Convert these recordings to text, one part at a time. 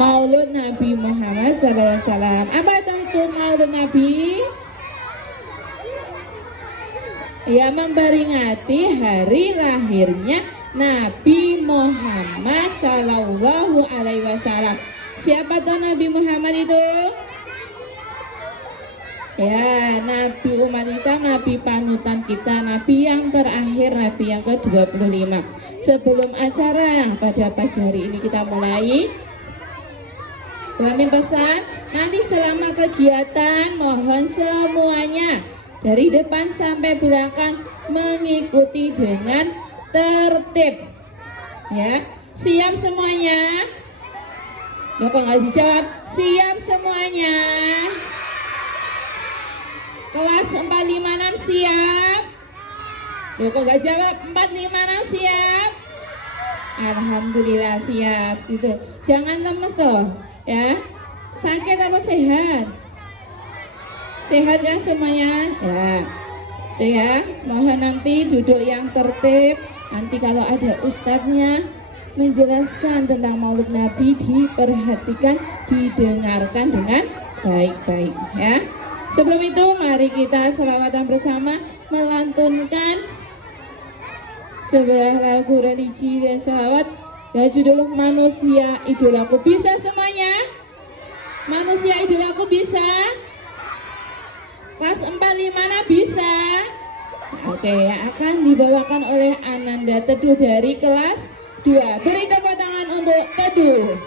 Maulud Nabi Muhammad SAW. Apa itu Maulud Nabi? Ya, memperingati hari lahirnya Nabi Muhammad Sallallahu Alaihi Wasallam. Siapa tuh Nabi Muhammad itu? Ya, Nabi umat Islam, Nabi panutan kita, Nabi yang terakhir, Nabi yang ke-25. Sebelum acara yang pada pagi hari ini kita mulai, kami pesan nanti selama kegiatan mohon semuanya dari depan sampai belakang mengikuti dengan tertib. Ya, siap semuanya? Bapak nggak dijawab. Siap semuanya? Kelas 456 siap? Kok nggak jawab? 456 siap? Alhamdulillah siap. Gitu. Jangan lemes toh, ya. Sakit apa sehat? Sehat kan semuanya? Ya. Itu ya. Mohon nanti duduk yang tertib. Nanti kalau ada ustadznya menjelaskan tentang Maulid Nabi, diperhatikan, didengarkan dengan baik-baik, ya. Sebelum itu mari kita selawatan bersama melantunkan sebuah lagu religi dan selawat dan judul Manusia Idolaku. Bisa semuanya? Manusia Idolaku bisa? Kelas 456 bisa? Oke, yang akan dibawakan oleh Ananda Teduh dari kelas 2. Beri tepuk tangan untuk Teduh.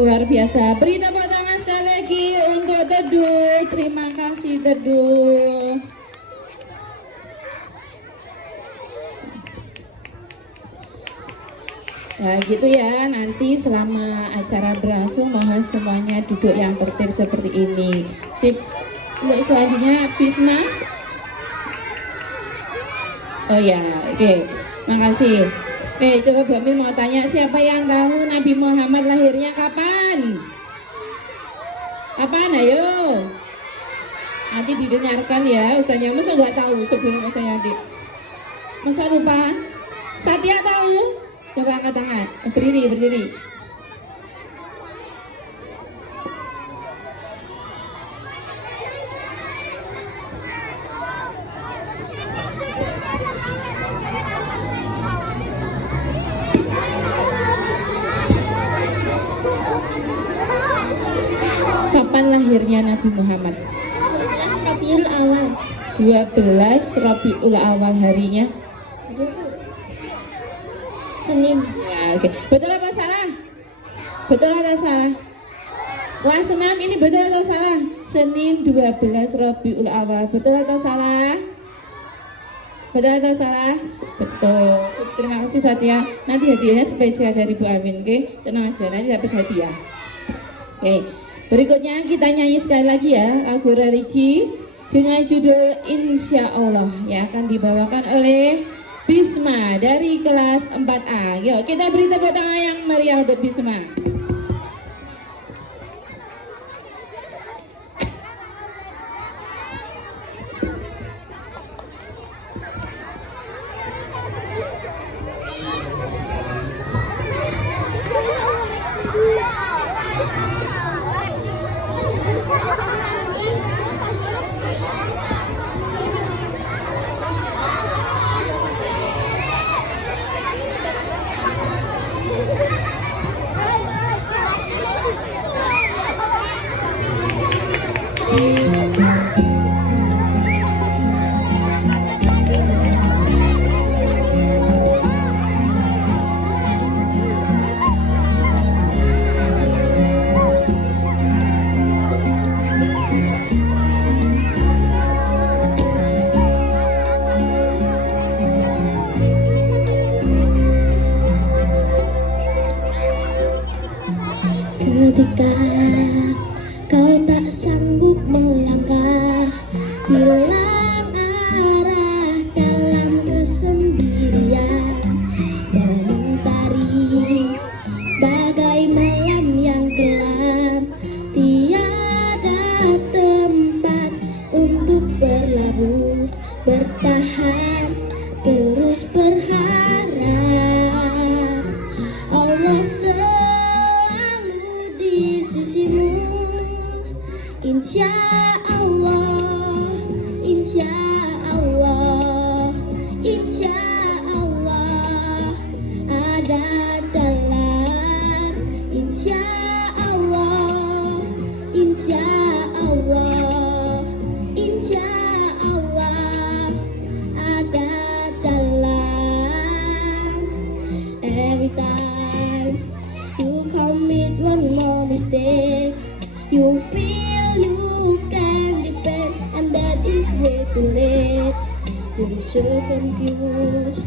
luar biasa. Beri tepuk tangan sekali lagi untuk Teduh. Terima kasih Teduh. Nah gitu ya, nanti selama acara berlangsung mohon semuanya duduk yang tertib seperti ini. Sip. Untuk selanjutnya Bisma. Oh ya, oke. Makasih. Coba Bu Amin mau tanya, siapa yang tahu Nabi Muhammad lahirnya kapan? Kapan? Ayo. Nanti didengarkan ya, Ustaznya. Masa nggak tahu sebelum Ustaznya nanti? Masa lupa? Satya tahu? Coba angkat tangan. Berdiri, berdiri. Kapan lahirnya Nabi Muhammad? 12 Rabiul Awal. 12 Rabiul Awal harinya? Senin. Ya, oke. Betul atau salah? Betul atau salah? Kelas 6 ini betul atau salah? Senin 12 Rabiul Awal. Betul atau salah? Betul atau salah? Betul. Terima kasih Satya. Nanti hadiahnya spesial dari Bu Amin, oke? Tenang aja, nanti dapat hadiah. Oke. Berikutnya kita nyanyi sekali lagi ya lagu religi dengan judul Insya Allah yang akan dibawakan oleh Bisma dari kelas 4A. Yuk kita beri tepuk tangan yang meriah untuk Bisma. Ketika kau tak sanggup melangkah, hilang arah dalam kesendirian, dan mentari bagai malam yang gelap, tiada tempat untuk berlabuh, bertahan, terus berharap Allah di sisimu, insya Allah, insya Allah, insya Allah ada jalan, insya Allah, insya Allah, insya Allah ada jalan. Every time you commit one more mistake, you feel you can depend, and that is way too late. You're so confused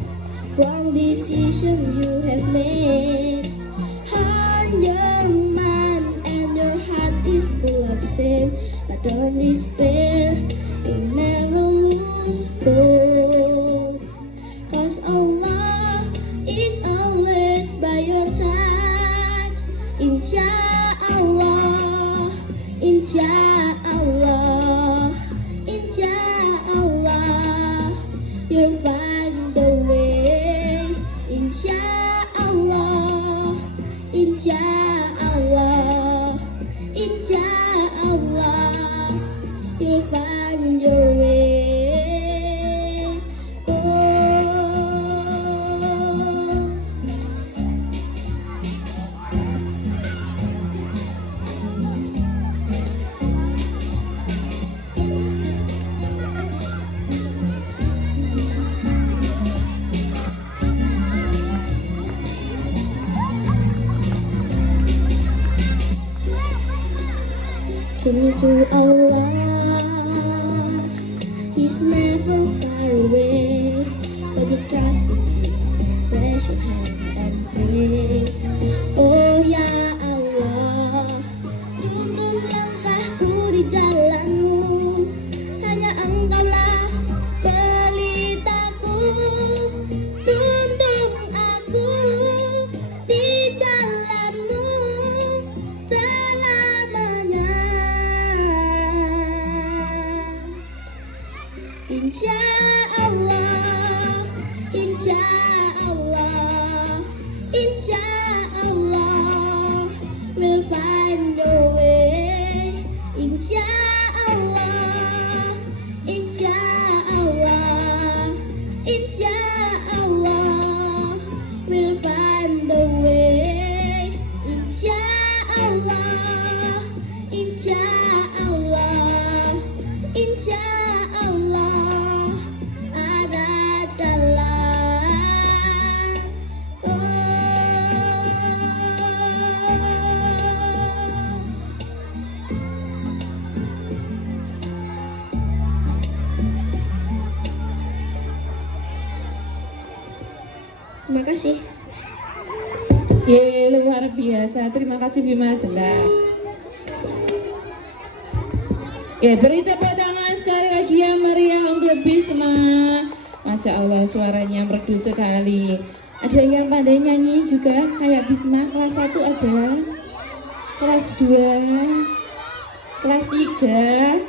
from decision you have made. On your mind and your heart is full of sin, but don't despair, you never lose hope, 'cause Allah is always by your side. Insya Allah, insya Allah, insya Allah, you'll find the way. Insya Allah, insya Allah, insya Allah, you'll find your way. listen to Allah. He's never far away, but you trust in Him. Raise your hand and pray. Oh ya Allah, tuntun langkahku di jalanmu. Hanya Engkaulah pelitaku. Tuntun aku di jalanmu selamanya. Insya Allah, insya Allah, insya Allah, we'll find a way. Insya Allah, insya Allah, insya Allah, we'll find a way. Insya Allah, insya Allah, insya Allah, ada jalan. Oh. Terima kasih. Ye, luar biasa. Terima kasih Bima Dela. Ya, beri tepuk tangan sekali lagi yang meriah untuk Bisma. Masya Allah, suaranya merdu sekali. Ada yang pandai nyanyi juga kayak Bisma. Kelas 1 ada, kelas 2, kelas 3.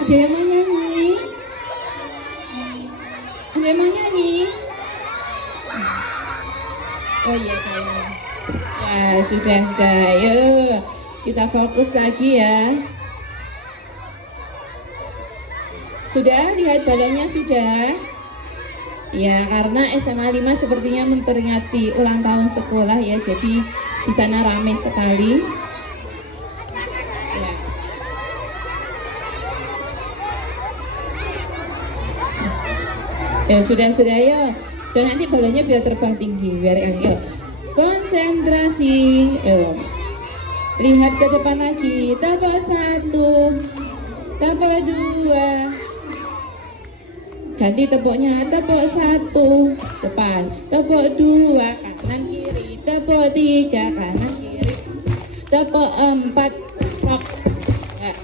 Ada yang mau nyanyi? Ada yang mau nyanyi? Oh iya, kayaknya. Ya sudah, ayo kita fokus lagi ya. Sudah lihat balonnya sudah? Ya, karena SMA 5 sepertinya memperingati ulang tahun sekolah ya, jadi di sana ramai sekali. Ya. Ya sudah ya. Dan nanti balonnya biar terbang tinggi, biar yuk. Konsentrasi, yuk. Lihat ke depan lagi. Tepuk 1, tepuk 2. Ganti tepuknya, tepuk 1 depan, tepuk 2 kanan kiri, tepuk 3 kanan kiri, tepuk 4 rock. Ya.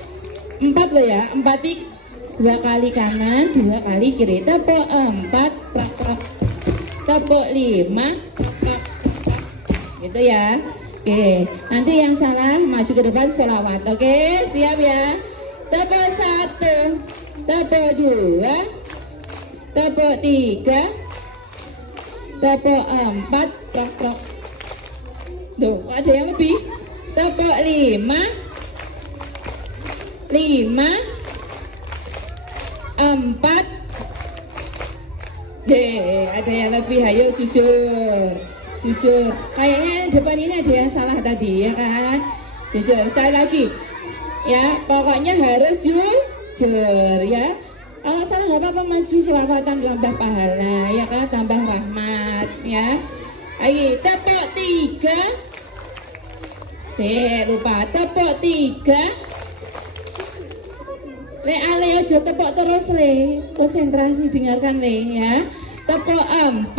4 loh ya, 4 2 kali kanan, 2 kali kiri, tepuk 4 rock. Tepuk 5 gitu ya. Oke, nanti yang salah maju ke depan sholawat. Oke, siap ya. Tepuk 1, tepuk 2, tepuk 3, tepuk 4 prok. Tuh, ada yang lebih. Tepuk 5, 4. Ada yang lebih, ayo jujur. Kayaknya depan ini ada yang salah tadi ya kan? Jujur, sekali lagi ya, pokoknya harus jujur ya. Kalau salah nggak apa-apa, maju selawatan tambah pahala ya kan, tambah rahmat ya. Ayo tepuk 3. Lupa tepuk 3. Ale aja tepuk terus le, konsentrasi dengarkan le ya. Tepuk 4.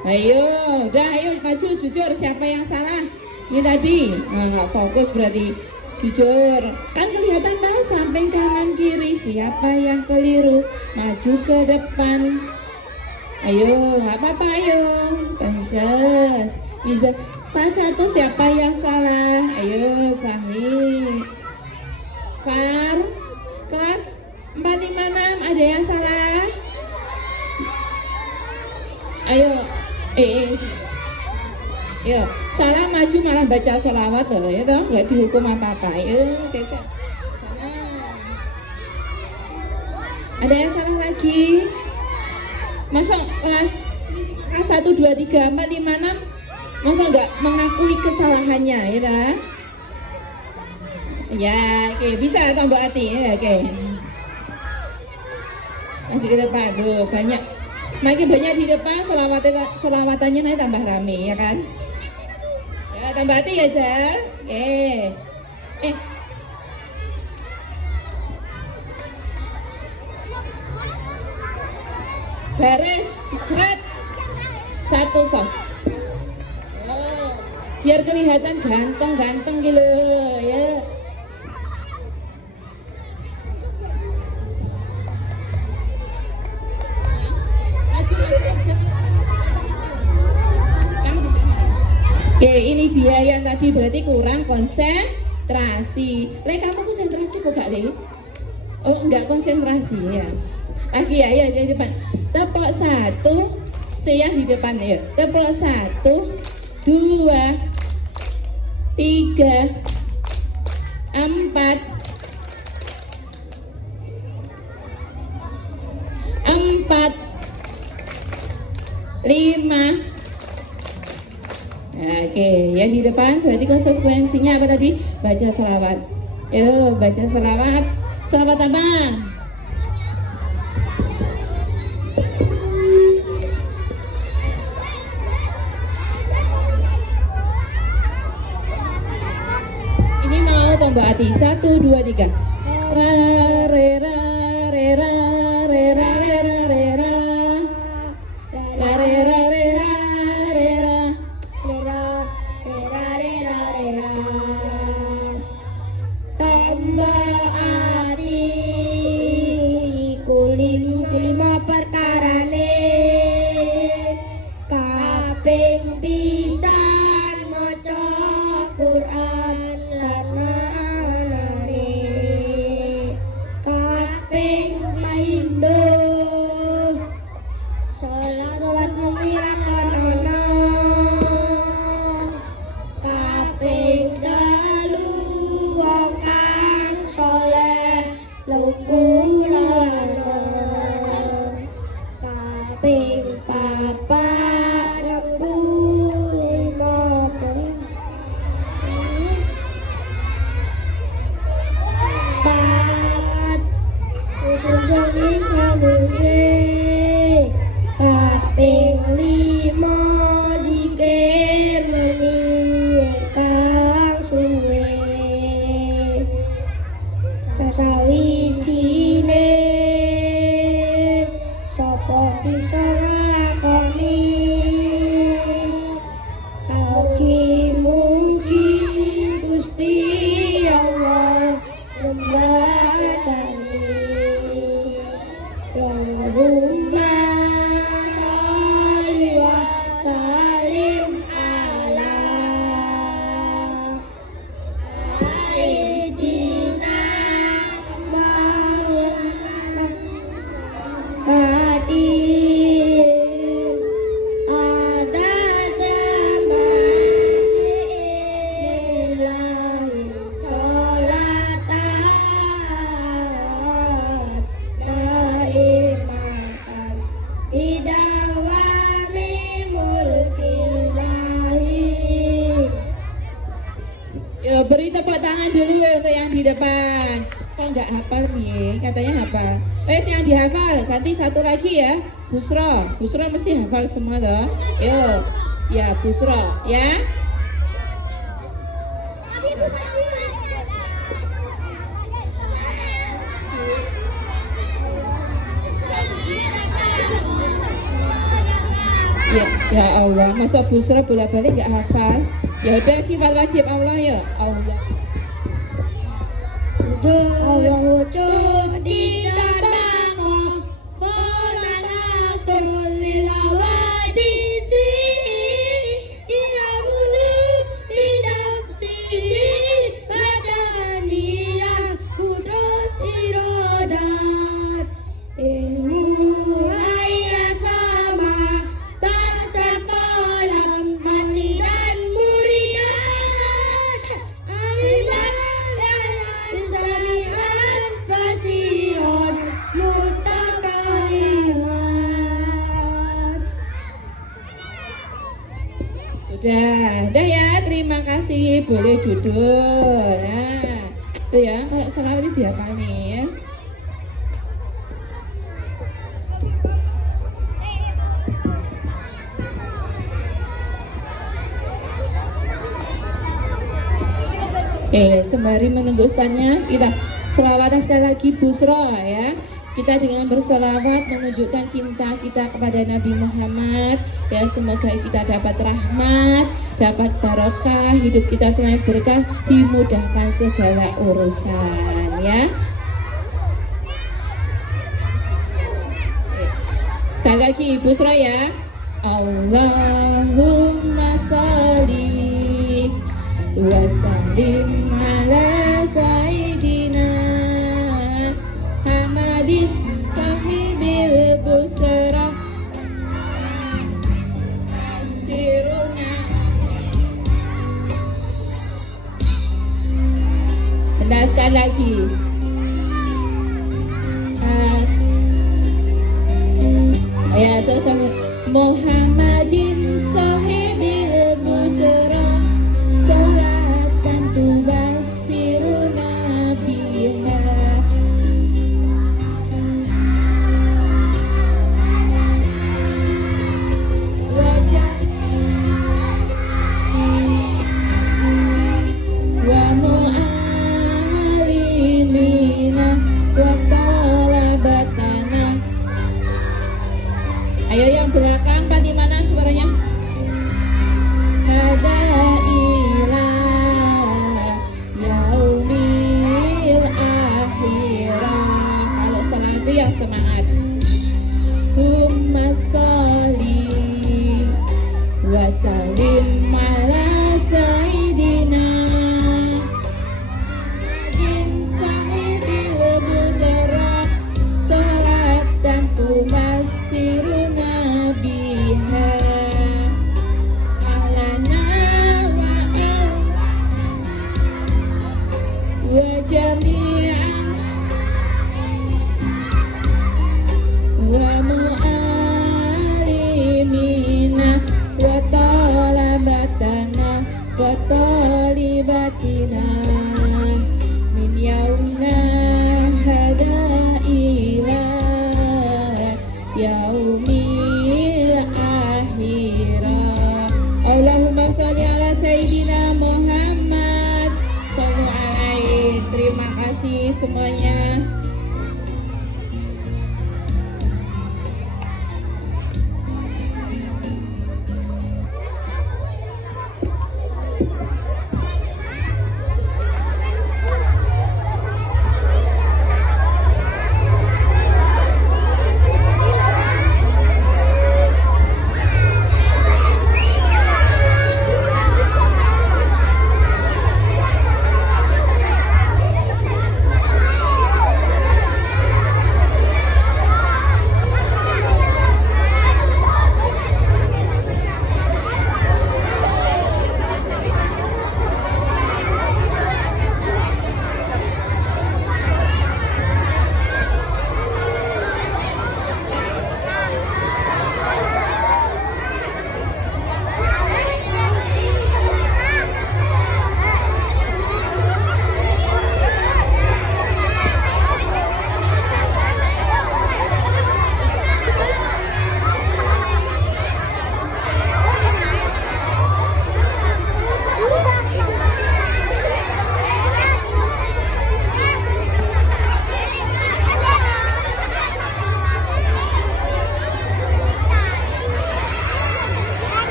Ayo, udah ayo maju jujur. Siapa yang salah? Ini tadi nggak fokus berarti. Jujur, kan kelihatan kan samping kanan kiri. Siapa yang keliru? Maju ke depan. Ayo, nggak apa-apa, ayo. Bisa. Pas 1 siapa yang salah? Ayo, Sahih. Far, kelas 456 ada yang salah? Ayo, Yuk, salah maju malah baca sholawat loh, ya dong, nggak dihukum apa-apa. Yuk, besok. Ada yang salah lagi? Masa kelas 1, 2, 3, 4, 5, 6 masa nggak mengakui kesalahannya, ya dah? Ya, oke, bisa tambah hati, ya, oke. Masih di depan, tuh banyak. Makin banyak di depan, selawatannya nanti tambah rame, ya kan? Ya, Tak tambah hati ya, Zal. Baris, seret. Satu sok. Oh, biar kelihatan ganteng-ganteng gitu ya. Oke, ini dia yang tadi berarti kurang konsentrasi. Le, kamu konsentrasi kok gak, Le? Oh, enggak konsentrasi ya. Lagi ya, di depan. Tepuk satu, yang di depan ya. Tepuk 1, 2, 3, 4, 5. Nah, oke, yang di depan berarti konsekuensinya apa tadi? Baca selawat. Yuk, baca selawat. Selawat apa? Ini mau tombol hati. 1, 2, 3. Ra re ra re ra re ra re ra re ra. Ra re ra re ra re ra. Tombol ati kulima perkarane kaping pisan maca Quran sanane kaping pindho salat mengira ana kaping dalu wong kang saleh lukulana kaping papat kulima pat kutunjani kaluse kaping 5 zikir kang suwe sasawijine sapa bisa nglakoni mugi Gusti Allah memberkati. Allahumma sholli wa sallim ala sayyidina Maulana Muhammadin adada ma'ilai sholatan daimatan bidawami mulkillahi. Ya, beri tepuk tangan dulu untuk yang di depan. Kok nggak hafal nih? Katanya hafal. Yang dihafal, ganti satu lagi ya. Busro mesti hafal semua loh. Yuk, ya Busro ya. Ya Allah, masa Busro bolak-balik nggak hafal? Ya udah, sifat wajib Allah ya Allah. Allah wujud di tanah Forana kulli lawadi sini Ia bulu di nafsi badaniyah kudrat irodat ilmu raya sama bahasa kolam mandi dan muridan aliman sami'an basiron mutakalimat. Udah ya, terima kasih. Boleh duduk. Nah, itu ya, kalau selawat itu dihafal nih ya. Sembari menunggu ustaznya, kita selawatan sekali lagi Busro ya. Kita dengan berselawat menunjukkan cinta kita kepada Nabi Muhammad. Ya, semoga kita dapat rahmat, dapat barokah, hidup kita selalu berkah, dimudahkan segala urusan ya. Sekali lagi Busro ya. Allahumma sholli wa sallim ala sayyidina Hamadin sahibil busra siruna. Bentar sekali lagi. Ya, sama Muhammadin sahibil busra salatan tubasiruna biha wajah wa mu'alimina wa talabatana. Ayo yang belakang, di mana suaranya? Hada ila yaumil akhirah. Kalau salah itu yang semangat. Humma sholli wa sallim ala sayyidina Din sahibil busra salatan tumasiruna biha ahlana wa jami'an wa mu'alimina wa talabatana wa talibatina min yaumna hada ila yaumil akhirah. Allahumma sholli ala sayyidina Muhammad sallallahu alaihi. Terima kasih semuanya.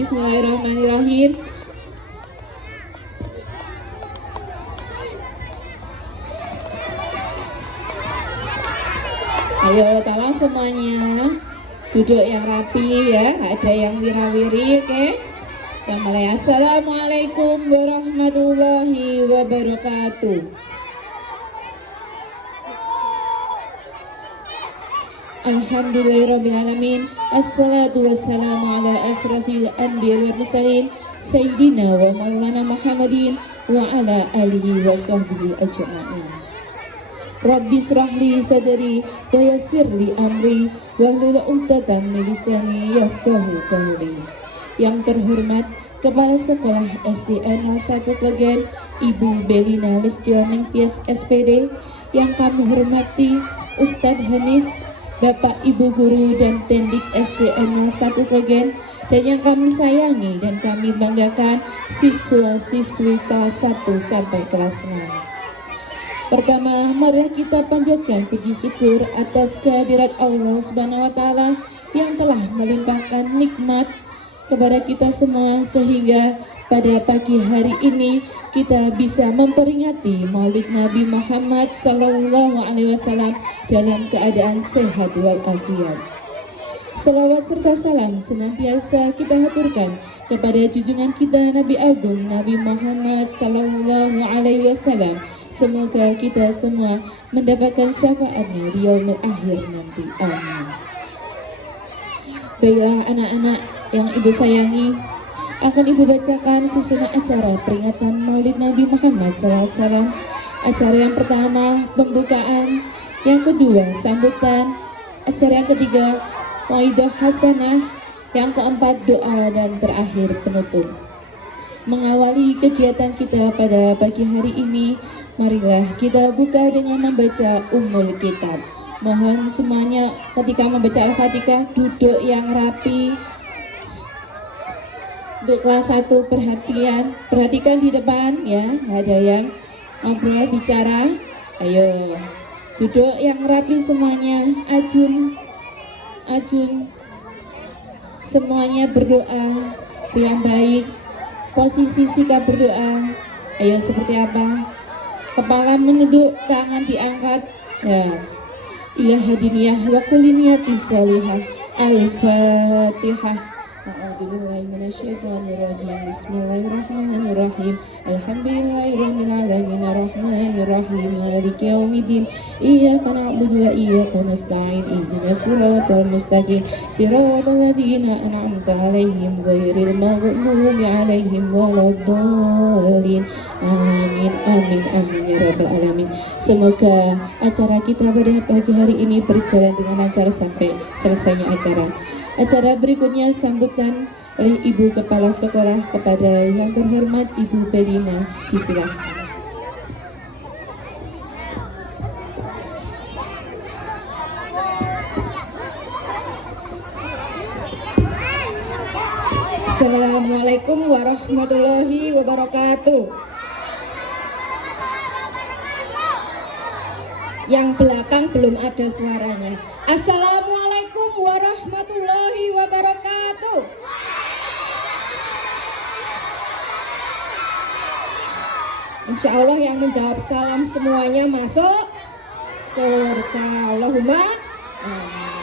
Bismillahirrahmanirrahim. Ayo tolong semuanya duduk yang rapi ya, nggak ada yang wirawiri, oke? Kita mulai. Assalamualaikum warahmatullahi wabarakatuh. Alhamdulillahirrabbilalamin. Assalatu wassalamu ala asrafil anbiya wal mursalin Sayyidina wa maulana Muhammadin wa ala alihi wa sahbihi ajma'in. Rabbi srahli sadri wa yassirli amri wahlul 'uqdatam min lisani yafqahu qawli. Yang terhormat Kepala Sekolah SDN 01 Klegen Ibu Belina Listioning Tias SPD, yang kami hormati Ustadz Hanif, Bapak Ibu Guru dan Tendik SDN 1 Klegen, dan yang kami sayangi dan kami banggakan siswa-siswi kelas 1 sampai kelas 6. Pertama, mari kita panjatkan puji syukur atas kehadirat Allah Subhanahu wa taala yang telah melimpahkan nikmat kepada kita semua sehingga pada pagi hari ini kita bisa memperingati Maulid Nabi Muhammad SAW dalam keadaan sehat walafiat. Salawat serta salam senantiasa kita haturkan kepada junjungan kita Nabi Agung Nabi Muhammad SAW. Semoga kita semua mendapatkan syafaatnya di yaumil akhir nanti. Amin. Baiklah anak-anak yang ibu sayangi, akan ibu bacakan susunan acara peringatan Maulid Nabi Muhammad SAW. Acara yang pertama pembukaan, yang kedua sambutan, acara yang ketiga mauidhah hasanah, yang keempat doa, dan terakhir penutup. Mengawali kegiatan kita pada pagi hari ini, marilah kita buka dengan membaca Ummul Kitab. Mohon semuanya ketika membaca Al-Fatihah duduk yang rapi. Untuk kelas 1 perhatikan di depan ya, nggak ada yang ngobrol bicara. Ayo duduk yang rapi semuanya, ajun semuanya berdoa yang baik. Posisi sikap berdoa, ayo seperti apa? Kepala menunduk, tangan diangkat ya. Ilaha diniyah wa kulli niyatin sholihah. Al-Fatihah. A'udzubillahi minasyaitonirrajim. Bismillahirrahmanirrahim. Alhamdulillahirabbil alamin arrahmanirrahim maliki yaumiddin. Iyyaka na'budu wa iyyaka nasta'in. Ihdinas siratal mustaqim. Siratal ladzina an'amta 'alaihim ghairil maghdubi 'alaihim waladdallin. Amin amin amin ya rabbal alamin. Semoga acara kita pada pagi hari ini berjalan dengan lancar sampai selesainya acara. Acara berikutnya sambutan oleh Ibu Kepala Sekolah kepada yang terhormat Ibu Belina. Disilakan. Assalamualaikum warahmatullahi wabarakatuh. Yang belakang belum ada suaranya. Assalamualaikum warahmatullahi wabarakatuh. Insya Allah yang menjawab salam semuanya masuk surga. Allahumma amin.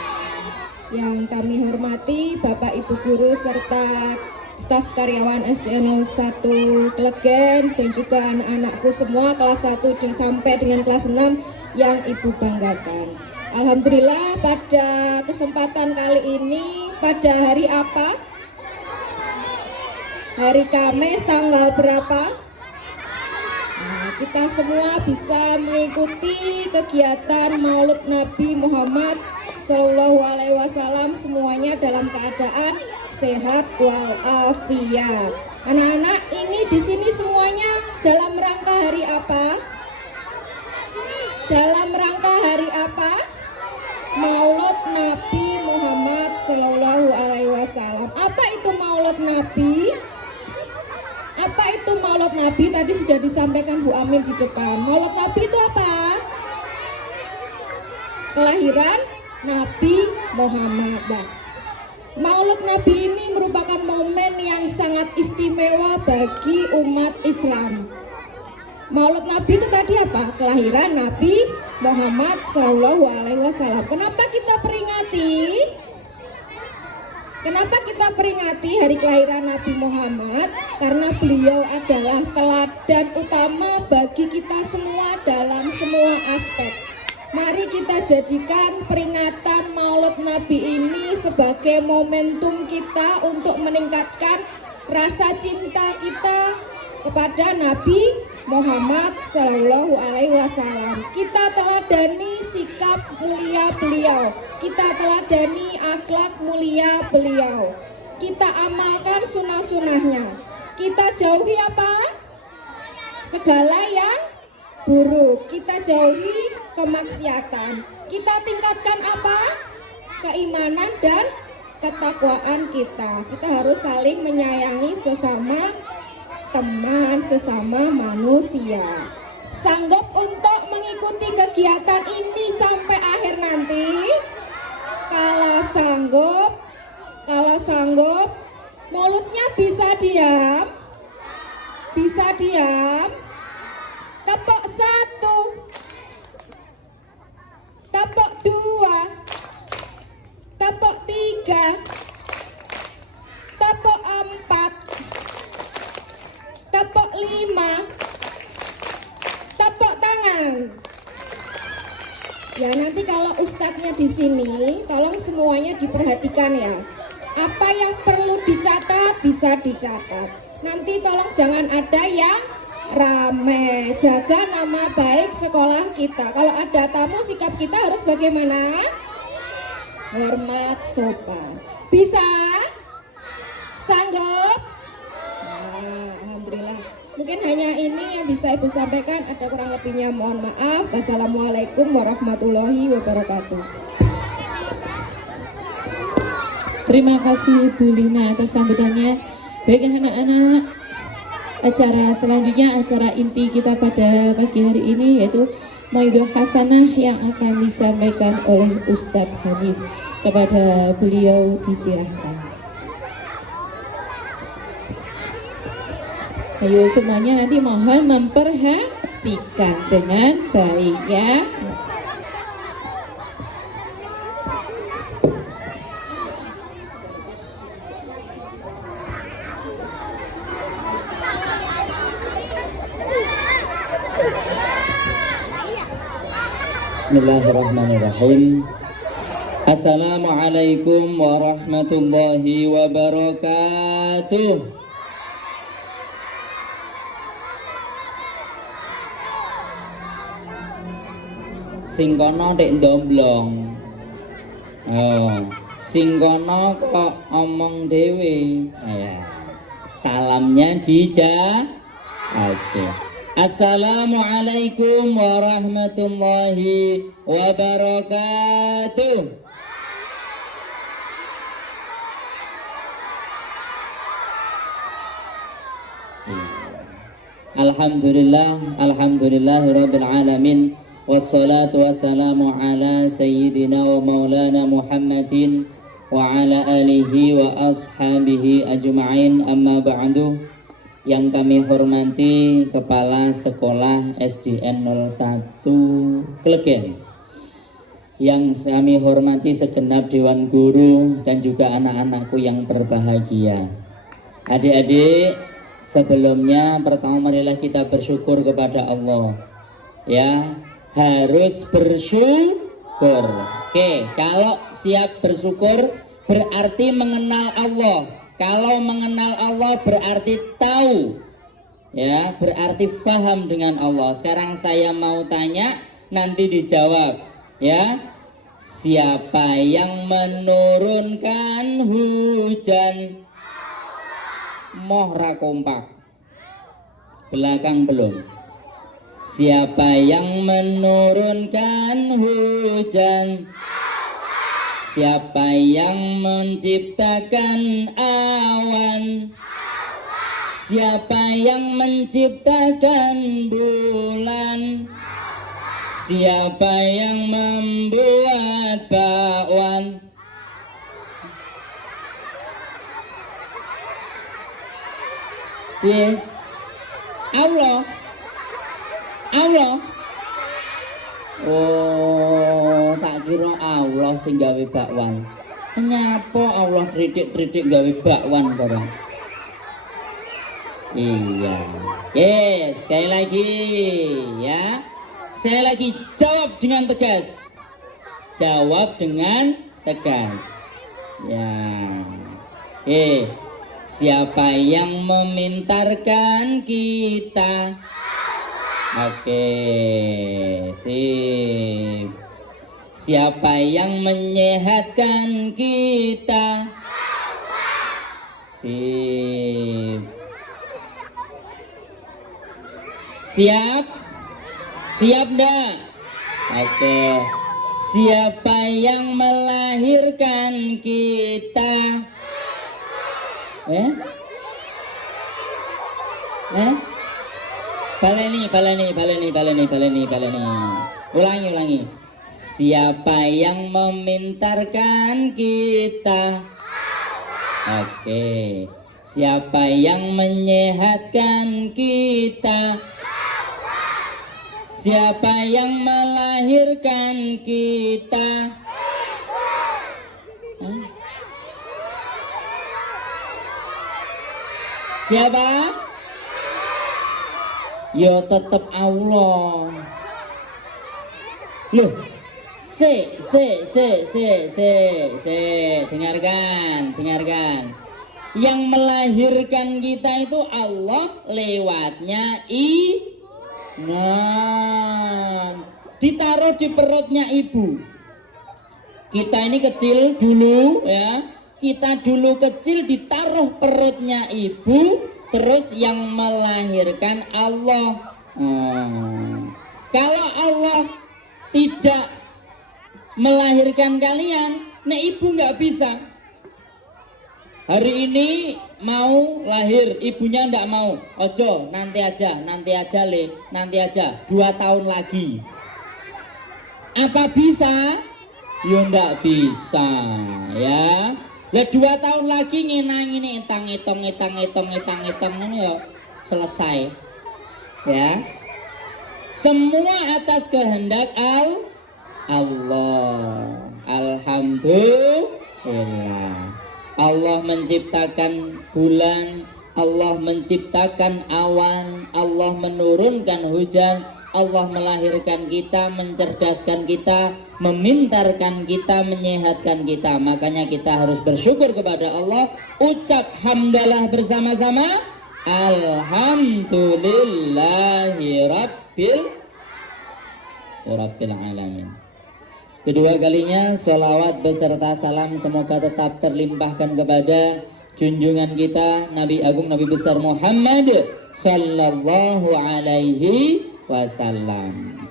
Yang kami hormati Bapak Ibu Guru serta staf karyawan SDN 01 Klegen dan juga anak-anakku semua kelas 1 sampai dengan kelas 6 yang Ibu banggakan. Alhamdulillah pada kesempatan kali ini pada hari apa? Hari Kamis tanggal berapa? Nah, kita semua bisa mengikuti kegiatan Maulid Nabi Muhammad Sallallahu Alaihi Wasallam semuanya dalam keadaan sehat walafiat. Anak-anak ini di sini semuanya dalam rangka hari apa? Dalam rangka hari apa? Maulid Nabi Muhammad Sallallahu Alaihi Wasallam. Apa itu Maulid Nabi? Apa itu Maulid Nabi? Tadi sudah disampaikan Bu Amin di depan. Maulid Nabi itu apa? Kelahiran Nabi Muhammad. Nah, Maulid Nabi ini merupakan momen yang sangat istimewa bagi umat Islam. Maulid Nabi itu tadi apa? Kelahiran Nabi Muhammad Sallallahu Alaihi Wasallam. Kenapa kita peringati? Kenapa kita peringati hari kelahiran Nabi Muhammad? Karena beliau adalah teladan utama bagi kita semua dalam semua aspek. Mari kita jadikan peringatan Maulid Nabi ini sebagai momentum kita untuk meningkatkan rasa cinta kita kepada Nabi Muhammad Sallallahu Alaihi Wasallam. Kita teladani sikap mulia beliau, kita teladani akhlak mulia beliau, kita amalkan sunnah-sunnahnya, kita jauhi apa? Segala yang buruk, kita jauhi kemaksiatan. Kita tingkatkan apa? Keimanan dan ketakwaan kita. Kita harus saling menyayangi sesama teman, sesama manusia. Sanggup untuk mengikuti kegiatan ini sampai akhir nanti? Kalau sanggup, mulutnya bisa diam? Bisa diam? Tepuk 1, tepuk 2, tepuk 3, tepuk 4, tepuk 5, tepuk tangan. Ya, nanti kalau ustadznya di sini, tolong semuanya diperhatikan ya. Apa yang perlu dicatat bisa dicatat. Nanti tolong jangan ada yang rame. Jaga nama baik sekolah kita. Kalau ada tamu, sikap kita harus bagaimana? Hormat, sopan. Bisa? Sanggup? Nah, alhamdulillah. Mungkin hanya ini yang bisa Ibu sampaikan. Ada kurang lebihnya mohon maaf. Wassalamualaikum warahmatullahi wabarakatuh. Terima kasih Ibu Lina atas sambutannya. Baik anak-anak, acara selanjutnya, acara inti kita pada pagi hari ini yaitu Mauidhah Hasanah yang akan disampaikan oleh Ustadz Hanif. Kepada beliau disilahkan. Ayo semuanya nanti mohon memperhatikan dengan baik ya. Bismillahirrahmanirrahim. Assalamualaikum warahmatullahi wabarakatuh. Sing kono ndek ndomblong. Sing kono kok omong dhewe. Salamnya Oke. Assalamualaikum warahmatullahi wabarakatuh. Alhamdulillahirabbil alamin. Wassalatu wassalamu ala sayyidina wa maulana Muhammadin wa ala alihi wa ashabihi ajma'in, amma ba'du. Yang kami hormati Kepala Sekolah SDN 01 Klegen, yang kami hormati segenap Dewan Guru dan juga anak-anakku yang berbahagia. Adik-adik, sebelumnya pertama marilah kita bersyukur kepada Allah. Ya, harus bersyukur. Oke, kalau siap bersyukur berarti mengenal Allah. Kalau mengenal Allah berarti tahu, ya, berarti paham dengan Allah. Sekarang saya mau tanya, nanti dijawab, ya. Siapa yang menurunkan hujan? Mohra kompak. Belakang belum. Siapa yang menurunkan hujan? Siapa yang menciptakan awan? Siapa yang menciptakan bulan? Siapa yang membuat bakwan? Ya, Allah. Oh, tak kira Allah sing gawe bakwan. Kenapa Allah tritik-tritik gawe bakwan karo? Iya. Sekali lagi ya. Saya lagi jawab dengan tegas. Jawab dengan tegas. Ya. Siapa yang memintarkan kita? Oke, sip. Siapa yang menyehatkan kita? Sip. Siap? Siap enggak? Oke. Siapa yang melahirkan kita? Baleni. Ulangi. Siapa yang memintarkan kita? Oke. Siapa yang menyehatkan kita? Siapa yang melahirkan kita? Siapa? Ya tetap Allah. Loh, dengarkan. Yang melahirkan kita itu Allah lewatnya iman. Ditaruh di perutnya ibu. Kita ini kecil dulu ya. Kita dulu kecil ditaruh perutnya ibu, terus yang melahirkan Allah. Kalau Allah tidak melahirkan kalian, nek ibu nggak bisa. Hari ini mau lahir, ibunya ndak mau. Ojo, nanti aja, Le, nanti aja. 2 tahun lagi. Apa bisa? Ya ndak bisa, ya. Lah 2 tahun lagi ngenang ini etang ini ya selesai. Ya. Semua atas kehendak Allah. Alhamdulillah. Allah menciptakan bulan, Allah menciptakan awan, Allah menurunkan hujan, Allah melahirkan kita, mencerdaskan kita, memintarkan kita, menyehatkan kita. Makanya kita harus bersyukur kepada Allah. Ucap hamdalah bersama-sama. Alhamdulillahi rabbil alamin. Kedua kalinya sholawat beserta salam semoga tetap terlimpahkan kepada junjungan kita Nabi Agung Nabi besar Muhammad sallallahu alaihi wasallam.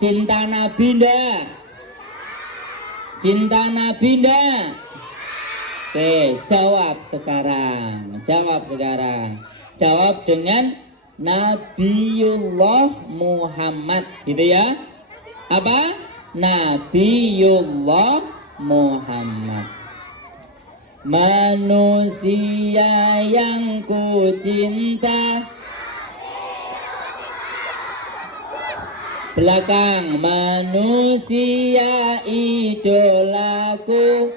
Cinta Nabi ndak? Cinta Nabi ndak? Jawab sekarang. Jawab dengan Nabiullah Muhammad, gitu ya. Apa? Nabiullah Muhammad. Manusia yang ku cinta. Belakang, manusia idolaku.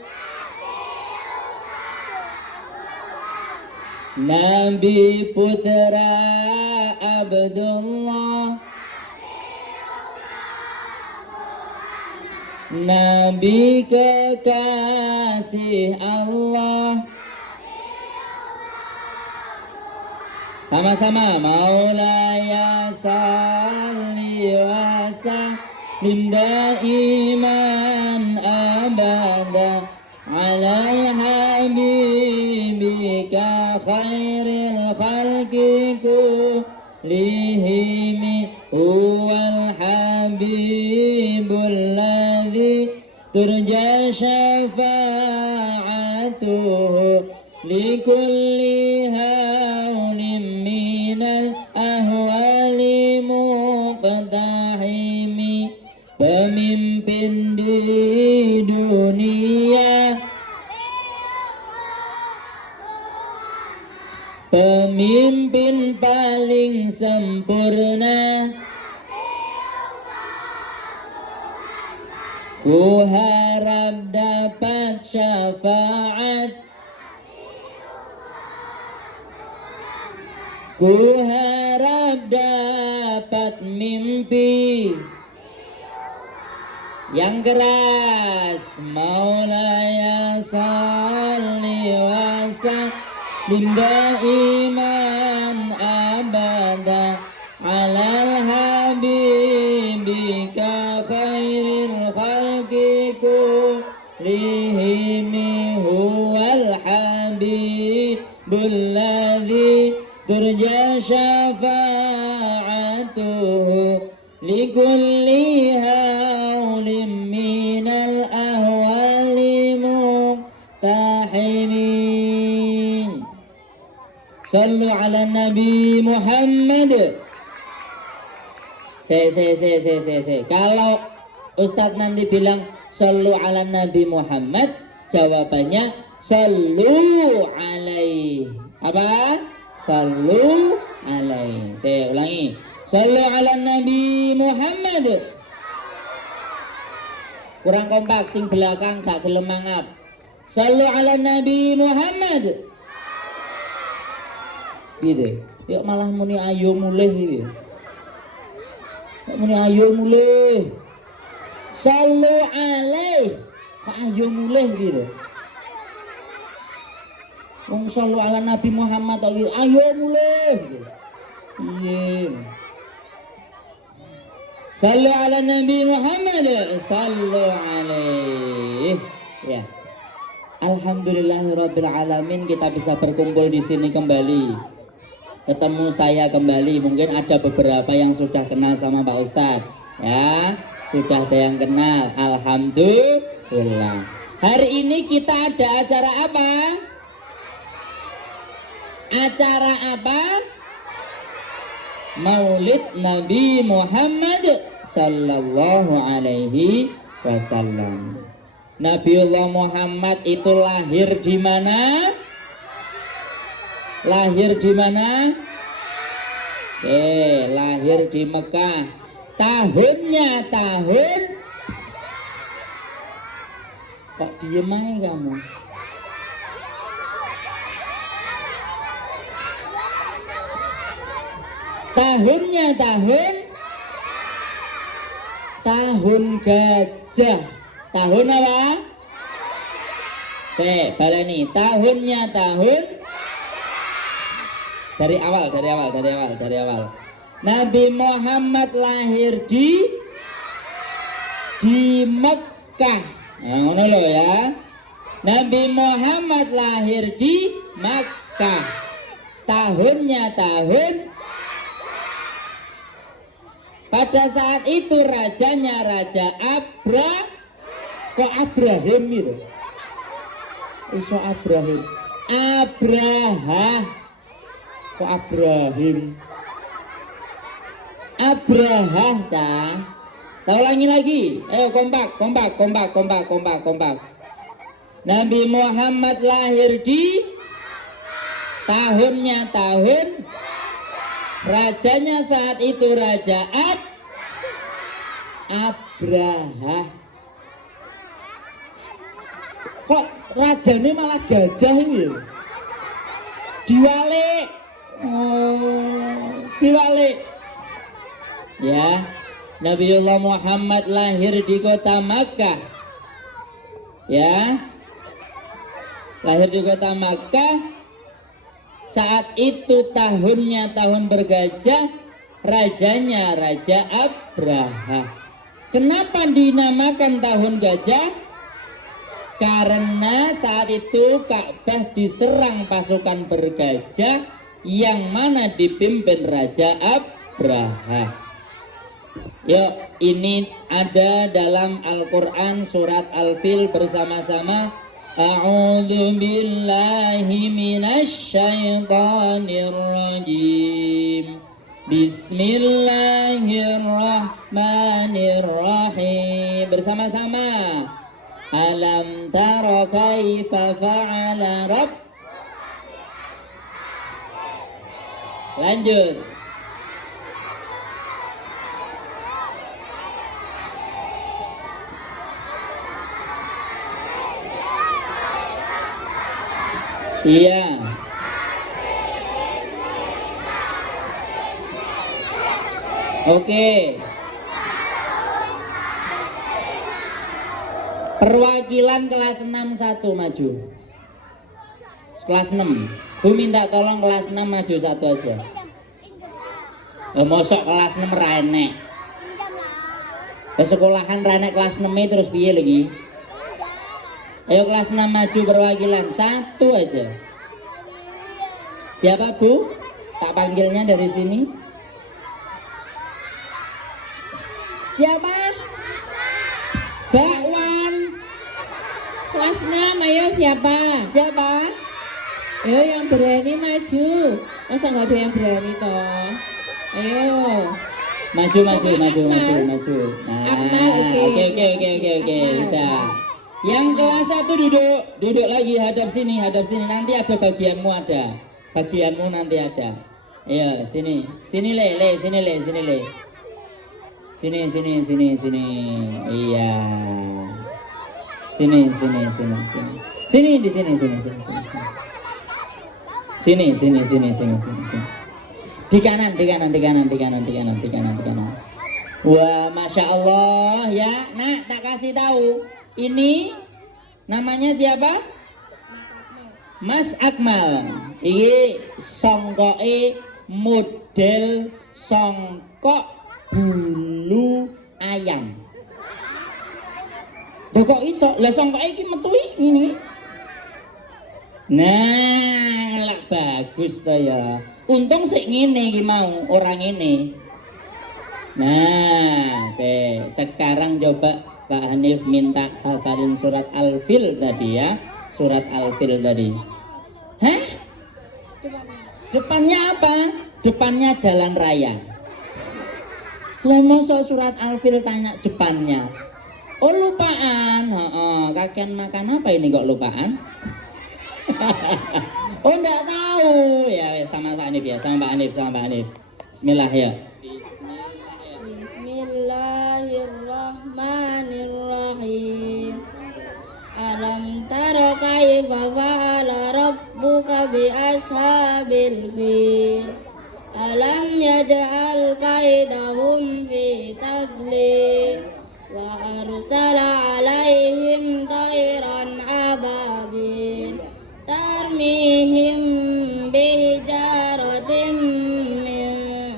Nabi putra Abdullah, Nabi kekasih Allah. Sama-sama. Maulaya salli wa sallim daiman abada alal habibika khairil khalqi kullihim huwal habibul ladzi turja syafa'atuhu likulli hawlim minal ahwali muqtahimi. Pemimpin di dunia, pemimpin paling sempurna, ku harap dapat syafaat, ku harap dapat mimpi yang keras. Maulaya salli wa sallim daiman abada alal habibika khairil khalqi kullihim huwal habibul ladzi turja syafa'atuhu likulli haulim minal ahwali muqtahimin. Sallu ala Nabi Muhammad. Kalau Ustadz nanti bilang sallu ala Nabi Muhammad, jawabannya sallu alaihi. Apa? Sallu alaihi. Saya ulangi. Sallu ala Nabi Muhammad. Kurang kompak, sing belakang gak gelem mangap. Sallu ala Nabi Muhammad. Gitu. Yuk malah muni ayo mulih gitu. Muni ayo mulih. Sallu alaihi. Kok ayo mulih gitu. Wong sallu ala Nabi Muhammad tok gitu. Ayo mulih. Iya. Sallu ala Nabi Muhammad. Sallu alaihi. Ya. Alhamdulillahirabbil alamin, kita bisa berkumpul di sini kembali. Ketemu saya kembali, mungkin ada beberapa yang sudah kenal sama Pak Ustadz, ya, sudah ada yang kenal, alhamdulillah. Hari ini kita ada acara apa? Acara apa? Maulid Nabi Muhammad sallallahu alaihi wasallam. Nabiullah Muhammad itu lahir di mana? Lahir di mana? Lahir di Mekah. Tahunnya tahun. Kok diem aja kamu? Tahunnya tahun gajah. Tahun apa? Baleni. Tahunnya tahun. Dari awal. Nabi Muhammad lahir di Mekah. Nah, ngono lho ya. Nabi Muhammad lahir di Mekah. Tahunnya tahun. Pada saat itu rajanya Raja Kok Abraham itu? Iso Abraham. Kok Abraham? Abraham ta? Kita ulangi lagi. Ayo kompak. Nabi Muhammad lahir di tahunnya tahun. Rajanya saat itu Raja Abraham. Kok rajanya malah gajah ini? Diwalik. Diwalik. Ya, Nabiullah Muhammad lahir di kota Makkah. Ya, lahir di kota Makkah. Saat itu tahunnya tahun bergajah, rajanya Raja Abraham. Kenapa dinamakan tahun gajah? Karena saat itu Ka'bah diserang pasukan bergajah yang mana dipimpin Raja Abraham. Yuk, ini ada dalam Al-Quran surat Al-Fil bersama-sama. A'udzu billahi minasyaitonir rajim. Bismillahirrahmanirrahim. Bersama-sama. Alam tara kaifa fa'ala rabb. Lanjut. Iya. Oke. Perwakilan kelas 6 maju. Kelas 6. Bu minta tolong kelas 6 maju satu aja. Mosok kelas 6 ra enek. Sekolahan ra enek kelas 6 terus piye lagi? Ayo kelas 6 maju perwakilan, satu aja. Siapa Bu? Tak panggilnya dari sini. Siapa? Bakwan. Kelas 6, ayo siapa? Siapa? Ayo yang berani maju. Masa nggak ada yang berani toh? Ayo. Maju. Nah, Akmal, oke. oke. Udah. Yang kelas 1 duduk lagi, hadap sini. Nanti ada bagianmu nanti ada. Iya, sini le. Sini. Iya. Sini. Di kanan. Wah, masya Allah ya. Nah, tak kasih tahu. Ini namanya siapa? Mas Akmal. Ini songkoke model songkok bulu ayam. Kok iso? Lah songkoke iki metu ini. Nah, lak bagus to ya. Untung sik ngene iki mau, orang ini. Nah, sekarang coba Pak Hanif minta hafalin surat Al-Fil tadi ya. Surat Al-Fil tadi. Hah? Depannya apa? Depannya jalan raya. Lah masa surat Al-Fil tanya depannya? Oh lupaan. Kakek makan apa ini kok lupaan? Oh enggak tahu ya, sama Pak Hanif. Bismillah ya. Bismillahirrahmanirrahim. Alam tara kaifa fa'ala rabbuka bi ashabil fil. Alam yaj'al kaidahum fi tadlil wa arsala 'alaihim tayran ababil tarmihim bihijaratin min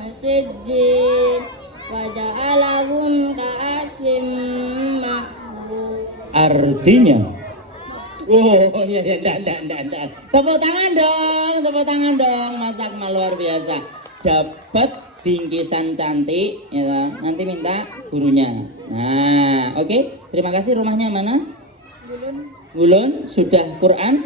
sijjil wa ja'alahum ka'asfin ma'kul. Artinya oh iya dan tepuk tangan dong Mas Akmal luar biasa, dapat bingkisan cantik ya, nanti minta gurunya. Nah oke. Terima kasih. Rumahnya mana? Gulun. Sudah Quran?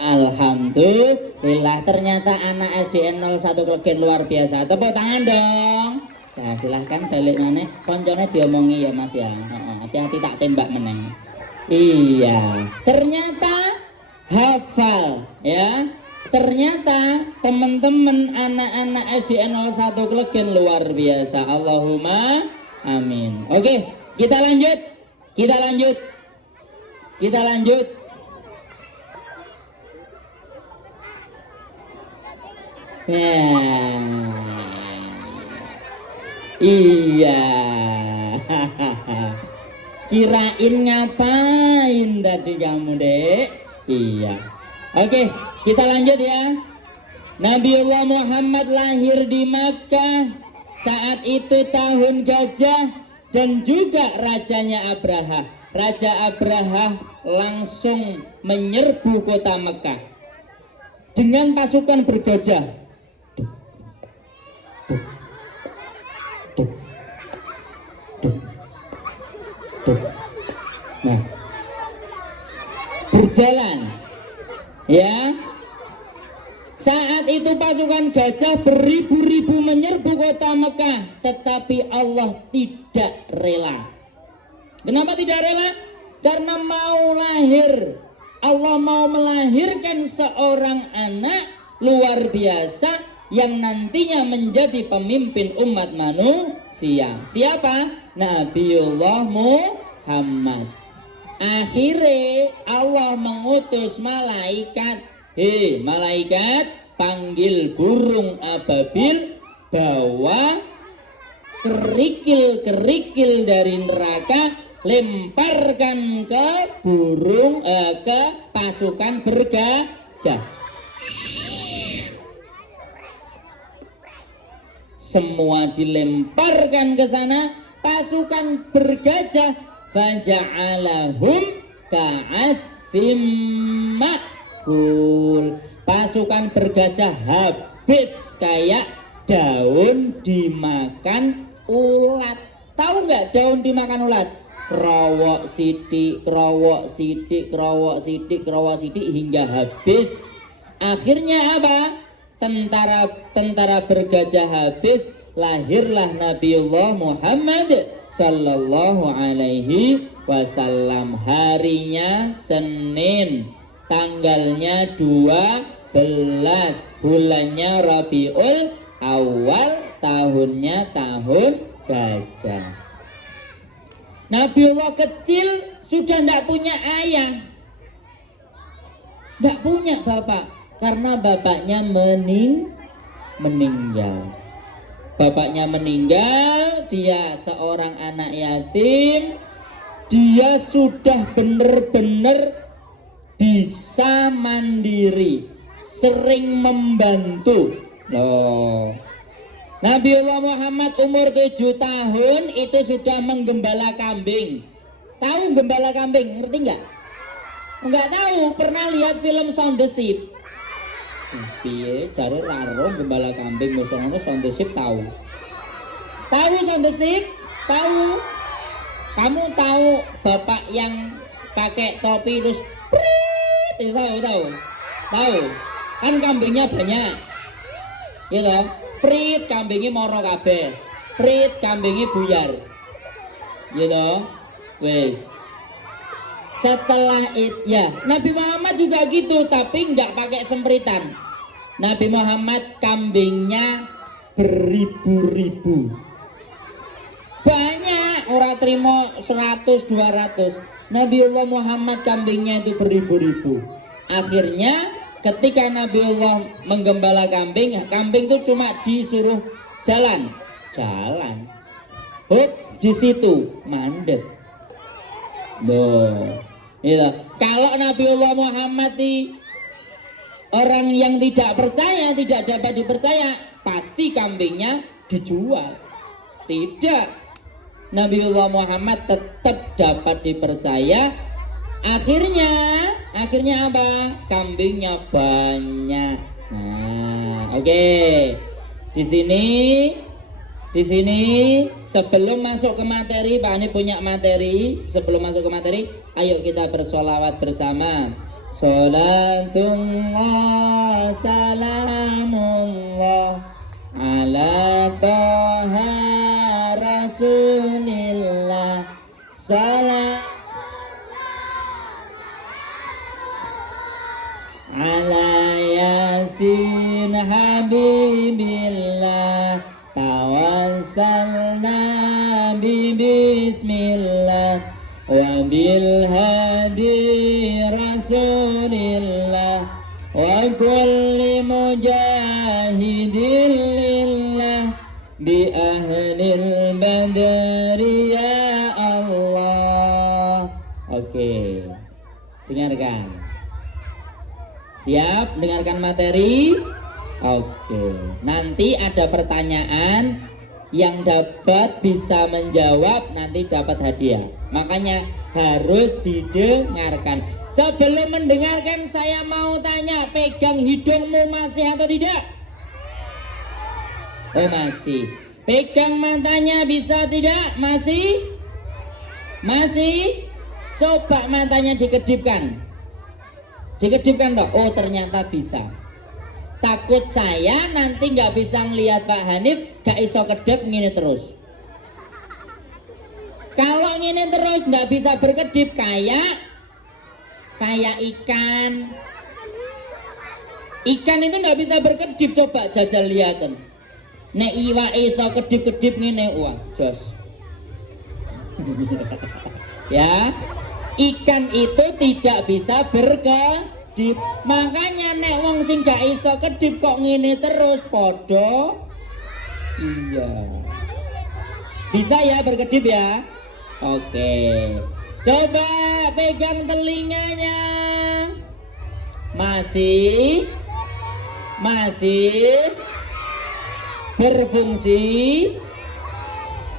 Alhamdulillah, ternyata anak SDN 01 Klegen luar biasa. Tepuk tangan dong. Nah, silahkan balik mana? Koncone diomongi ya Mas ya. Hati-hati tak tembak meneng. Iya, ternyata hafal ya. Ternyata teman-teman anak-anak SDN 01 Klegen luar biasa. Allahumma amin. Oke, kita lanjut. Nah, iya. Kirain ngapain tadi kamu, Dek? Iya. Oke, kita lanjut ya. Nabiullah Muhammad lahir di Makkah. Saat itu tahun gajah dan juga rajanya Abraha. Raja Abraha langsung menyerbu kota Mekah dengan pasukan bergajah. Nah, berjalan ya. Saat itu pasukan gajah beribu-ribu menyerbu kota Mekah, tetapi Allah tidak rela. Kenapa tidak rela? Karena mau lahir, Allah mau melahirkan seorang anak luar biasa yang nantinya menjadi pemimpin umat manusia. Siapa? Nabiullah Muhammad. Akhirnya Allah mengutus malaikat. Hei malaikat, panggil burung ababil, bawa kerikil-kerikil dari neraka, lemparkan ke burung ke pasukan bergajah. Semua dilemparkan ke sana, pasukan bergajah, faja'alahum ka'asfim ma'kul. Pasukan bergajah habis kayak daun dimakan ulat. Tahu nggak daun dimakan ulat? Kerowok sidik, kerowok sidik, kerowok sidik, kerowok sidik hingga habis. Akhirnya apa? Tentara bergajah habis, lahirlah Nabiullah Muhammad sallallahu alaihi wasallam. Harinya Senin, tanggalnya 12, bulannya Rabiul Awal, tahunnya tahun gajah. Nabiullah kecil sudah tidak punya ayah, tidak punya bapak, karena bapaknya meninggal. Bapaknya meninggal, dia seorang anak yatim. Dia sudah benar-benar bisa mandiri, sering membantu. Loh. Nabiullah Muhammad umur 7 tahun itu sudah menggembala kambing. Tahu gembala kambing? Ngerti nggak? Nggak tahu. Pernah lihat film Sound the Sheep? Piye cari raro gembala kambing musuhnya Sound the Sheep tahu? Tahu Sound the Sheep? Tahu? Kamu tahu bapak yang pakai topi terus prit, tahu? Kan kambingnya banyak. Gitu. Prit kambingnya moro kabeh. Prit kambingnya buyar. Gitu. Wes. Setelah itu ya, Nabi Muhammad juga gitu, tapi nggak pakai sempritan. Nabi Muhammad kambingnya beribu-ribu. Banyak orang terima 100 200. Nabiullah Muhammad kambingnya itu beribu-ribu. Akhirnya ketika Nabiullah menggembala kambing, kambing itu cuma disuruh jalan. Hop, di situ mandek. Loh. Gitu. Kalau Nabiullah Muhammad orang yang tidak percaya, tidak dapat dipercaya, pasti kambingnya dijual. Tidak. Nabiullah Muhammad tetap dapat dipercaya. Akhirnya apa? Kambingnya banyak. Nah, oke. Di sini sebelum masuk ke materi, Pak Hanif punya materi. Sebelum masuk ke materi, ayo kita bersolawat bersama. Salatullah salamullah ala toha rasulillah salam ala yasin habibillah tawassalna bismillah wa bil hadi rasulillah wa kulli mujahidin lillah bi ahlil badri ya Allah. Oke, dengarkan. Siap dengarkan materi? Oke, nanti ada pertanyaan yang dapat bisa menjawab nanti dapat hadiah. Makanya harus didengarkan. Sebelum mendengarkan saya mau tanya, pegang hidungmu masih atau tidak? Oh masih. Pegang matanya bisa tidak? Masih? Masih? Coba matanya dikedipkan. Dikedipkan toh. Oh ternyata bisa. Takut saya nanti nggak bisa ngelihat Pak Hanif, gak iso kedip ngini terus. Kalau ngini terus nggak bisa berkedip kayak ikan. Ikan itu nggak bisa berkedip, coba jajal lihatin. Nek iwak iso kedip-kedip ngene, wah jos. Ya, ikan itu tidak bisa berkedip. Makanya nek wong sing gak iso kedip kok ngene terus podo. Iya. Bisa ya berkedip ya? Oke. Coba pegang telinganya. Masih berfungsi.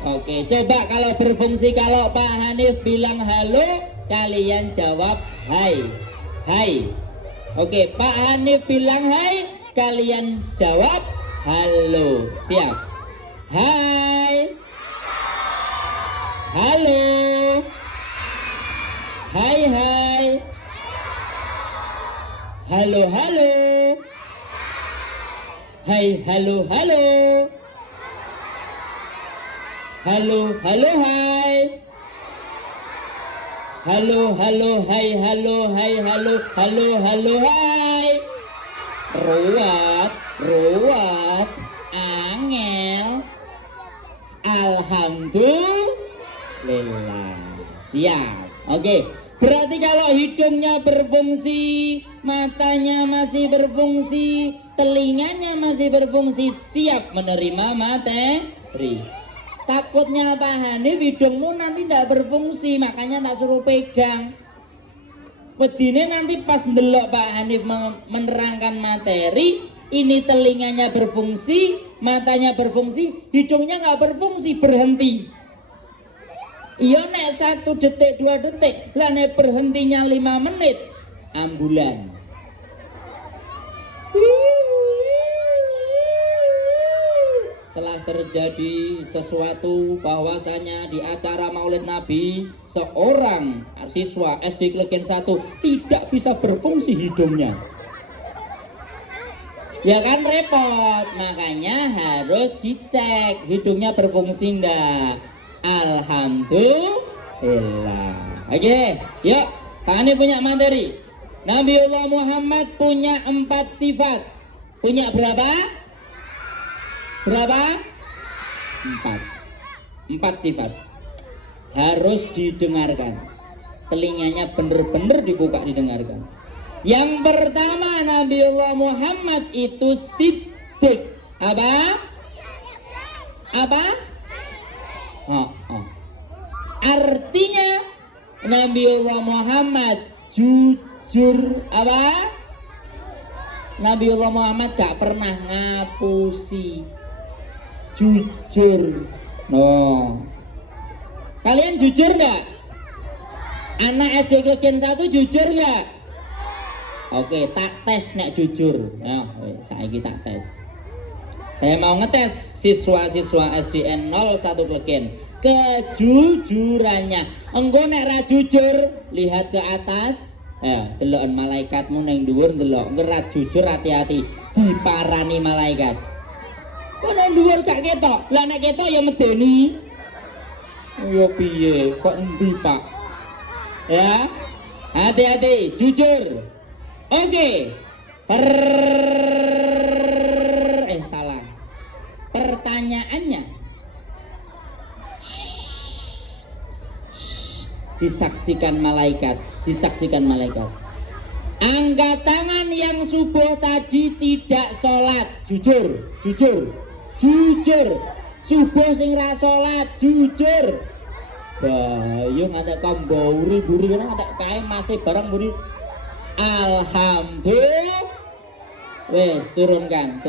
Oke, coba kalau berfungsi, kalau Pak Hanif bilang halo, kalian jawab hai. Hai. Oke, Pak Hanif bilang hai, kalian jawab halo. Siap? Hai. Halo. Hai hai. Halo halo. Hai halo halo. Halo halo hai. Halo halo hai halo hai halo halo halo hai. Ruwet ruwet angel. Alhamdulillah. Siap. Oke. Berarti kalau hidungnya berfungsi, matanya masih berfungsi, telinganya masih berfungsi, siap menerima materi. Takutnya Pak Hanif hidungmu nanti tidak berfungsi, makanya tak suruh pegang. Wedine nanti pas ndelok Pak Hanif menerangkan materi, ini telinganya berfungsi, matanya berfungsi, hidungnya nggak berfungsi, berhenti. Iya nek 1 detik 2 detik, lah nek berhentinya 5 menit, ambulan. Telah terjadi sesuatu bahwasanya di acara Maulid Nabi seorang siswa SD Klegen 1 tidak bisa berfungsi hidungnya. Ya kan repot, makanya harus dicek hidungnya berfungsi enggak. Alhamdulillah. Oke, yuk. Pak Hanif punya materi. Nabiullah Muhammad punya 4 sifat. Punya berapa? Berapa? 4 sifat. Harus didengarkan. Telinganya bener-bener dibuka didengarkan. Yang pertama, Nabiullah Muhammad itu siddiq. Apa? Apa? Artinya Nabiullah Muhammad jujur. Apa? Nabiullah Muhammad gak pernah ngapusi, jujur. No. Kalian jujur gak? Anak SD Klegen 1 jujur gak? Oke, tak tes nek jujur. Nah, saiki tak tes. Saya mau ngetes siswa-siswa SDN 01 Klegen kejujurannya. Engko nek ra jujur, lihat ke atas. Ya, deloken malaikatmu ning dhuwur ndelok. Engko ra jujur hati-hati, diparani malaikat. Kok ning dhuwur gak ketok? Lah nek ketok ya medeni. Yo piye? Kok endi, Pak? Ya. Hati-hati, jujur. Oke. Salah. Pertanyaannya disaksikan malaikat. Angkat tangan yang subuh tadi tidak sholat. Jujur. Subuh sing ra sholat, jujur. Bayu ngatek kamburi-buri kan ngatek kae masih barang buri. Alhamdulillah. Wes turunkan.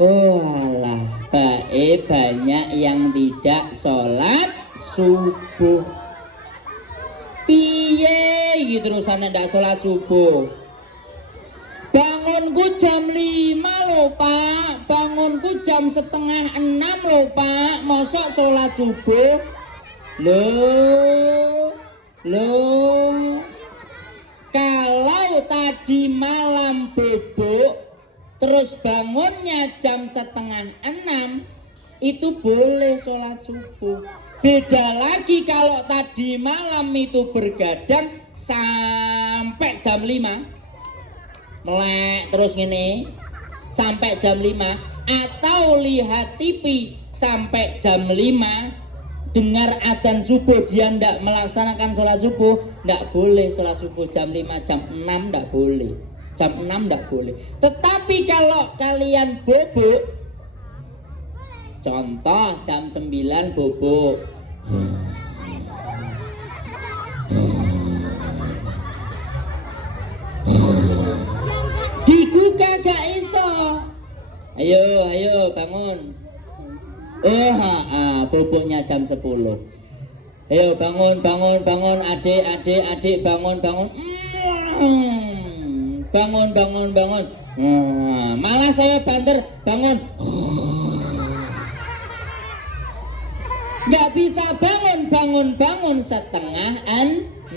Oh alah, banyak yang tidak sholat subuh. Piye gitu terusan ndak sholat subuh. Bangunku jam 5 lho Pak, bangunku jam 5:30 lho Pak, mosok sholat subuh. Loh, kalau tadi malam bobok, terus bangunnya jam 5:30, itu boleh sholat subuh. Beda lagi kalau tadi malam itu bergadang sampai jam 5. Melek terus gini sampai jam 5, atau lihat TV sampai jam 5, dengar adzan subuh, dia ndak melaksanakan sholat subuh, ndak boleh sholat subuh jam 5, jam 6 ndak boleh, jam 6 ndak boleh. Tetapi kalau kalian bobok, contoh jam 9 bobok, digugah gak iso. Ayo bangun. Boboknya jam 10. Ayo bangun adik bangun. Bangun. Malah saya banter bangun. Nggak bisa bangun setengah 6.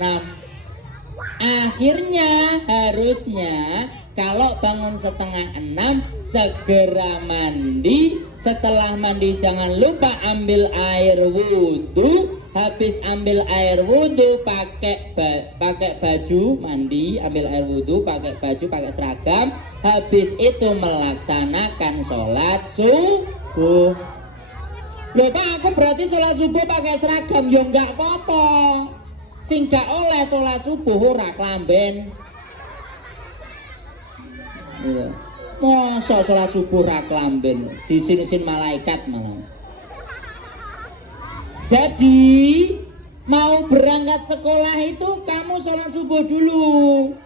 Akhirnya harusnya kalau bangun setengah 6 segera mandi. Setelah mandi jangan lupa ambil air wudhu. Habis ambil air wudhu pakai baju mandi, ambil air wudhu, pakai baju, pakai seragam. Habis itu melaksanakan sholat subuh. Loh Pak, aku berarti sholat subuh pakai seragam, ya enggak apa-apa. Sing gak oleh sholat subuh ora klamben. Iya. Masa sholat subuh ora klamben, disin-sin malaikat malah. Jadi mau berangkat sekolah itu kamu sholat subuh dulu.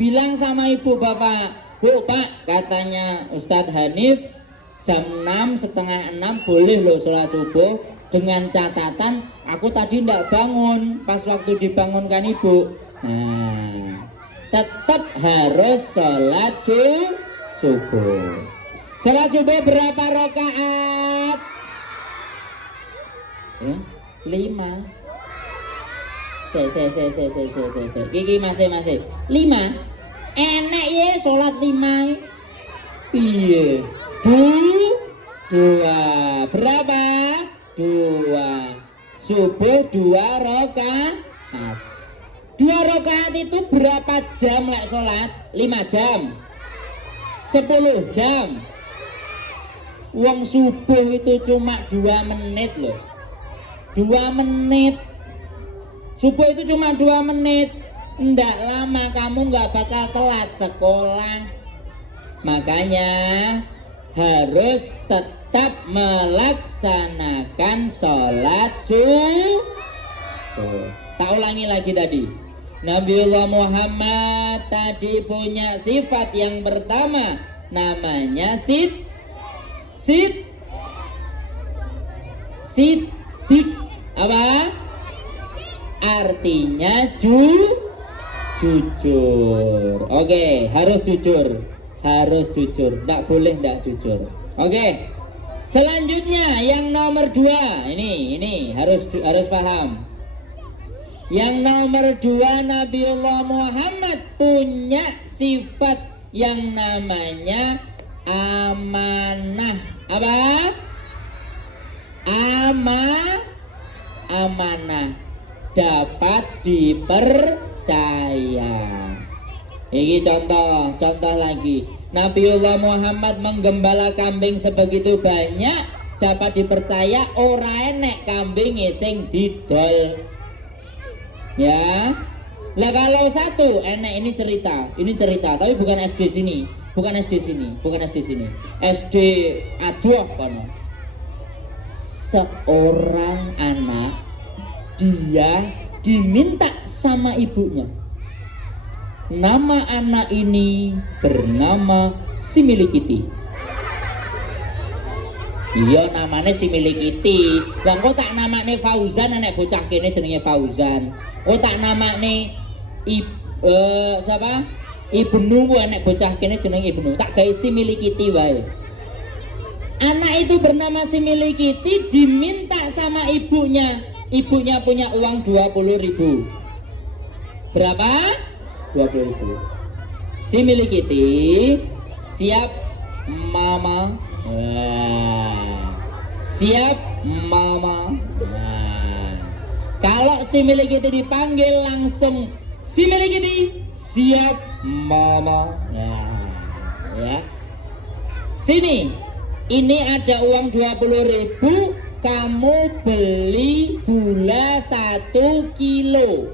Bilang sama ibu bapak, Bu Pak, katanya Ustadz Hanif jam 6, setengah 6 boleh loh sholat subuh. Dengan catatan aku tadi tidak bangun pas waktu dibangunkan ibu. Nah, tetap harus sholat subuh. Sholat subuh berapa rakaat? 5. Kiki masih 5. Enak ya sholat 5. Iya. 2. Berapa? 2. Subuh 2 rakaat. 2 rakaat itu berapa jam lek sholat? 5 jam. 10 jam. Wong subuh itu cuma 2 menit loh. 2 menit. Subuh itu cuma 2 menit. Ndak lama kamu nggak bakal telat sekolah. Makanya harus tetap melaksanakan sholat subuh. Tak ulangi lagi tadi. Nabiullah Muhammad tadi punya sifat yang pertama, namanya siddiq. Apa? Artinya jujur. Oke, harus jujur. Tidak boleh tidak jujur. Oke. Selanjutnya yang nomor 2. Ini harus paham. Yang nomor 2, Nabiullah Muhammad punya sifat yang namanya amanah. Apa? Amanah. Dapat dipercaya. Ini contoh lagi. Nabiullah Muhammad menggembala kambing sebegitu banyak, dapat dipercaya ora enek kambing sing didol. Ya. Lah kalau satu enek ini cerita, tapi bukan SD sini. SD aduh kono. Seorang anak dia diminta sama ibunya. Nama anak ini bernama si Milikiti. Iya namanya si Milikiti. Lah kok tak namane Fauzan, anak bocah kene jenenge Fauzan. Oh tak namane siapa? Ibnu, anak bocah kene jenenge Ibnu. Tak gawe si Milikiti wae. Anak itu bernama si Milikiti diminta sama ibunya. Ibunya punya uang 20.000. Berapa? 20.000. Si Milikiti siap mama. Siap mama. Kalau si Milikiti dipanggil langsung si Milikiti siap mama. Ya. Sini. Ini ada uang 20.000. Kamu beli gula 1 kilo.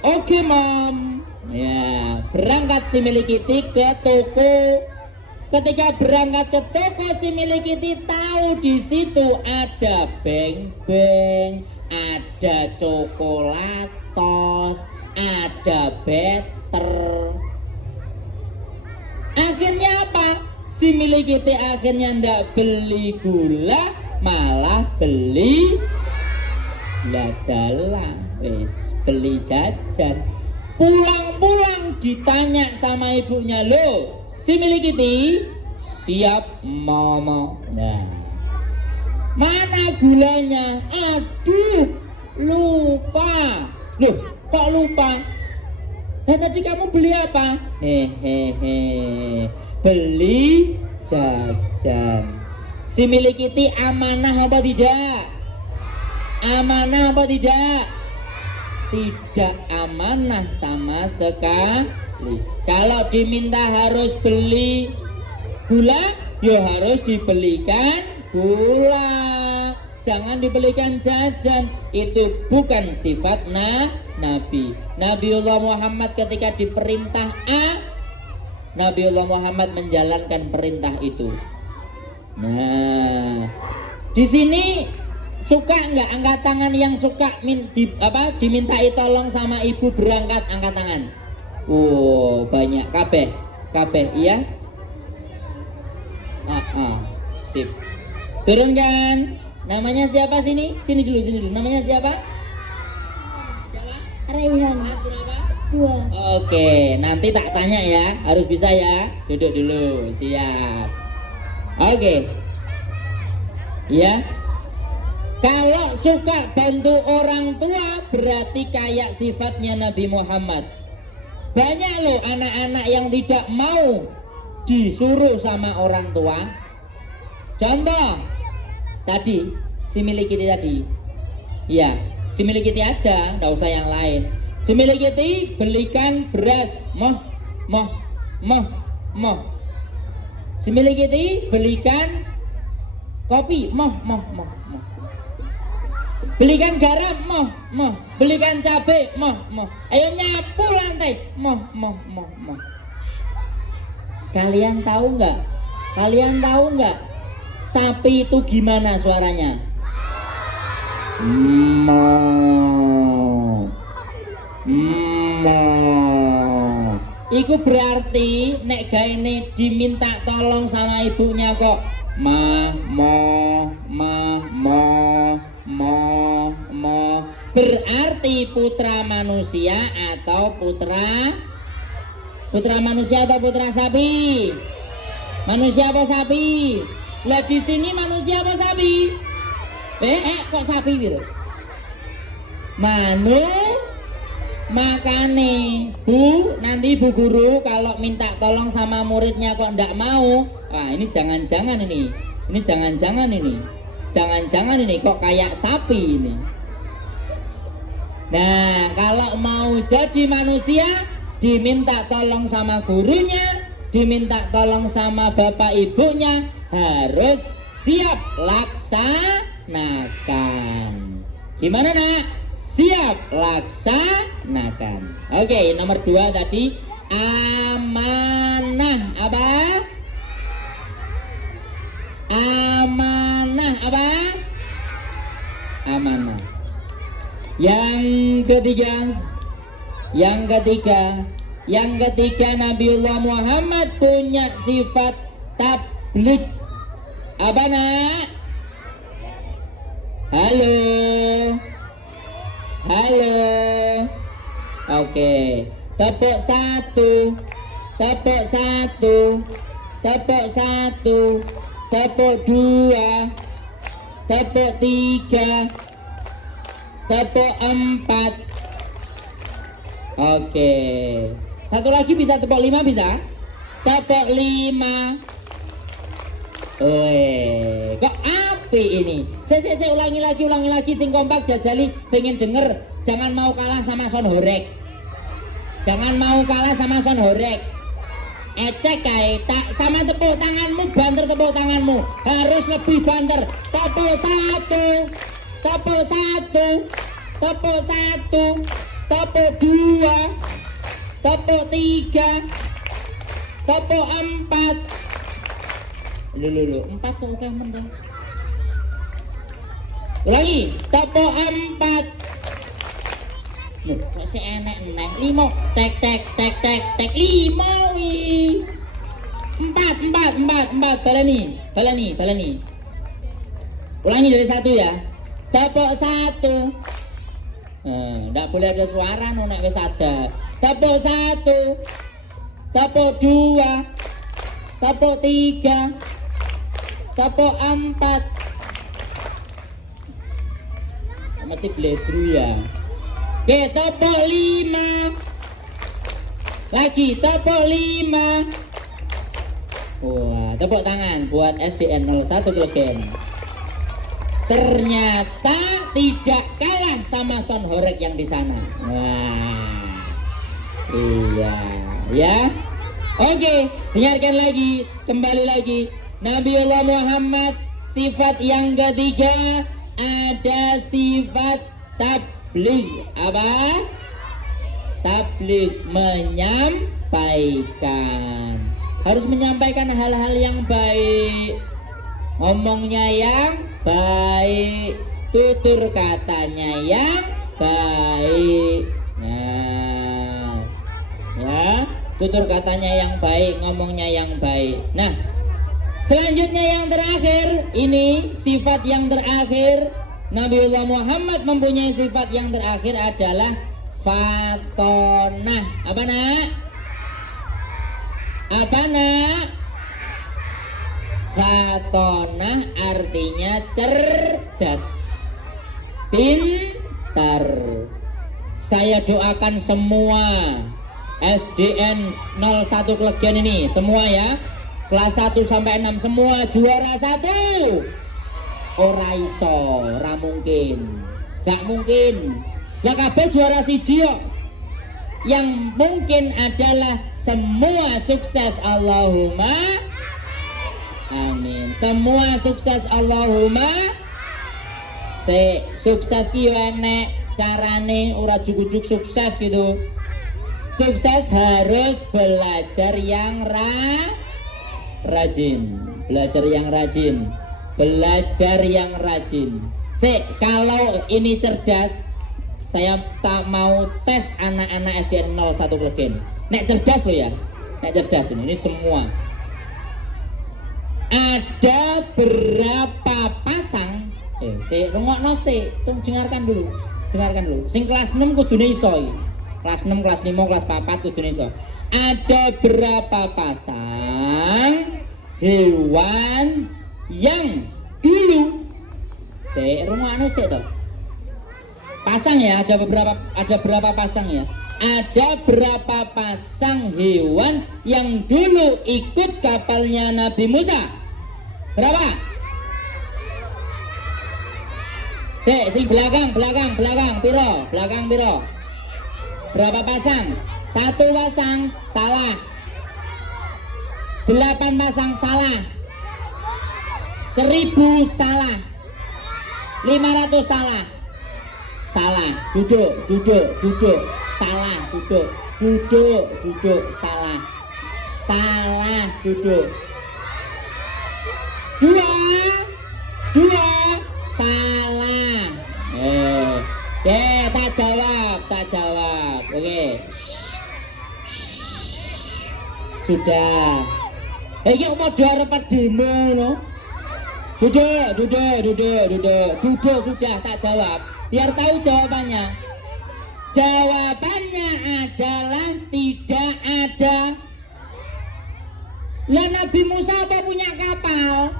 Oke Mom. Ya, berangkat si Milikiti ke toko. Ketika berangkat ke toko si Milikiti tahu di situ ada beng-beng, ada coklatos, ada better. Akhirnya apa? Si Milikiti akhirnya ndak beli gula, malah beli dalah, beli jajan. Pulang-pulang ditanya sama ibunya, "Loh, si Milikiti?" "Siap, Mama." Nah, mana gulanya? "Aduh, lupa." "Loh, kok lupa?" "Nah, tadi kamu beli apa?" "Hehehe, beli jajan." Si Milikiti amanah apa tidak? Amanah apa tidak? Tidak amanah sama sekali. Kalau diminta harus beli gula, ya harus dibelikan gula. Jangan dibelikan jajan. Itu bukan sifat Nabi. Nabiullah Muhammad ketika diperintah A, Nabiullah Muhammad menjalankan perintah itu. Nah, di sini suka nggak angkat tangan yang suka dimintai tolong sama ibu berangkat, angkat tangan. Banyak. Kabeh iya. Sip. Turunkan. Namanya siapa sini? Sini dulu. Namanya siapa? Raihan. Berapa? 2. Oke, nanti tak tanya ya. Harus bisa ya. Duduk dulu. Siap. Oke. Ya. Kalau suka bantu orang tua berarti kayak sifatnya Nabi Muhammad. Banyak loh anak-anak yang tidak mau disuruh sama orang tua. Contoh tadi, si Milikiti tadi. Ya, si Milikiti aja, nggak usah yang lain. Si Milikiti belikan beras, moh. Si Milikiti belikan kopi, moh. Belikan garam, moh. Belikan cabai, moh. Ayo nyapu lantai, moh. Kalian tahu nggak? Sapi itu gimana suaranya? Mo. Iku berarti nek gaene diminta tolong sama ibunya kok mo. Berarti putra manusia atau putra manusia atau putra sapi? Manusia apa sapi? Lah di sini manusia apa sapi? Kok sapi gitu? Makane nanti Bu Guru kalau minta tolong sama muridnya kok ndak mau, ini jangan-jangan ini. Jangan-jangan ini kok kayak sapi ini. Nah, kalau mau jadi manusia diminta tolong sama gurunya, diminta tolong sama bapak ibunya, harus siap laksanakan. Gimana nak? Siap laksanakan. Oke, nomor 2 tadi amanah apa? Amanah. Yang ketiga Nabiullah Muhammad punya sifat tabligh. Apa nak? Halo. Oke. Tepuk 1. Tepuk 2. Tepuk 3. Tepuk 4. Oke. Satu lagi bisa tepuk 5 bisa? Tepuk 5. Kok api ini? Saya ulangi lagi sing kompak jajali pengen denger. Jangan mau kalah sama Son Horek. Ecek kae tak sama tepuk tanganmu, banter tepuk tanganmu. Harus lebih banter. Tepuk 1. Tepuk 1. Tepuk 1. Tepuk 2. Tepuk 3. Tepuk 4. Lu 4 kok kamen dong. Ulangi, tepuk 4. Loh, kok si enek 5. Tek 5 wi. 4. Balani. Ulangi dari 1 ya. Tepuk 1. Nggak boleh ada suara nek wis ada. Tepuk 1, tepuk 2, tepuk 3, tepuk 4. Mesti bledru ya. Oke, tepuk 5. Lagi tepuk 5. Wah, tepuk tangan buat SDN 01 Klegen. Ternyata tidak kalah sama Son Horek yang di sana. Wah, iya, ya. Oke, dengarkan lagi, kembali lagi. Nabiullah Muhammad, sifat yang ketiga ada sifat tabligh. Apa? Tabligh, menyampaikan. Harus menyampaikan hal-hal yang baik, ngomongnya yang baik, tutur katanya yang baik. Nah, ya, tutur katanya yang baik, ngomongnya yang baik. Nah, selanjutnya yang terakhir, ini sifat yang terakhir. Nabiullah Muhammad mempunyai sifat yang terakhir adalah fatonah. Apa nak? Apa nak? Fatonah artinya cerdas, pintar. Saya doakan semua SDN 01 Klegen ini, semua ya, kelas 1 sampai 6 semua juara 1. Ora iso, ora mungkin, gak mungkin. Lah kabeh juara 1 kok. Yang mungkin adalah semua sukses, Allahumma amin. Semua sukses, Allahumma. Sukses ki enek carane, ora jujuk sukses gitu. Sukses harus belajar yang rajin. Belajar yang rajin. Belajar yang rajin. Kalau ini cerdas, saya tak mau tes anak-anak SDN 01 Klegen. Nek cerdas loh ya. Nek cerdas ini semua. Ada berapa pasang? Rungokno tunggu dengarkan dulu. Sing kelas 6 kudune iso iki. Kelas 6, kelas 5, kelas 4 kudune iso. Ada berapa pasang hewan yang dulu rungokno to. Pasang ya, ada berapa pasang ya? Ada berapa pasang hewan yang dulu ikut kapalnya Nabi Musa? Berapa? Sing belakang piro? Belakang piro? Berapa pasang? 1 pasang salah. 8 pasang salah. 1000 salah. 500 salah. Salah, duduk, salah, duduk, salah, duduk. 2 salah. Tak jawab. Oke. Sudah. Iki mau arep demo no. Duduk sudah, tak jawab. Biar tahu jawabannya. Jawabannya adalah tidak ada. Lah Nabi Musa apa punya kapal?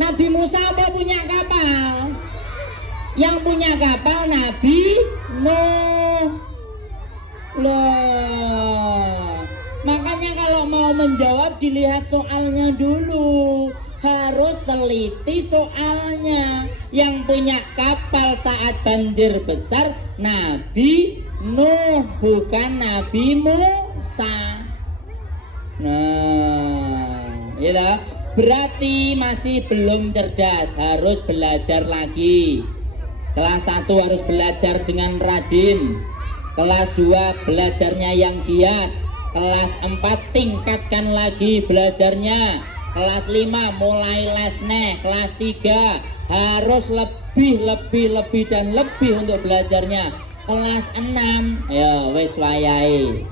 Nabi Musa apa punya kapal? Yang punya kapal Nabi Nuh. Loh. Makanya kalau mau menjawab dilihat soalnya dulu. Harus teliti soalnya. Yang punya kapal saat banjir besar Nabi Nuh, bukan Nabi Musa. Nah, ya, berarti masih belum cerdas, harus belajar lagi. Kelas 1 harus belajar dengan rajin. Kelas 2 belajarnya yang giat. Kelas 4 tingkatkan lagi belajarnya. Kelas 5 mulai les nih. Kelas 3 harus lebih dan lebih untuk belajarnya. Kelas 6 ya wis wayahe,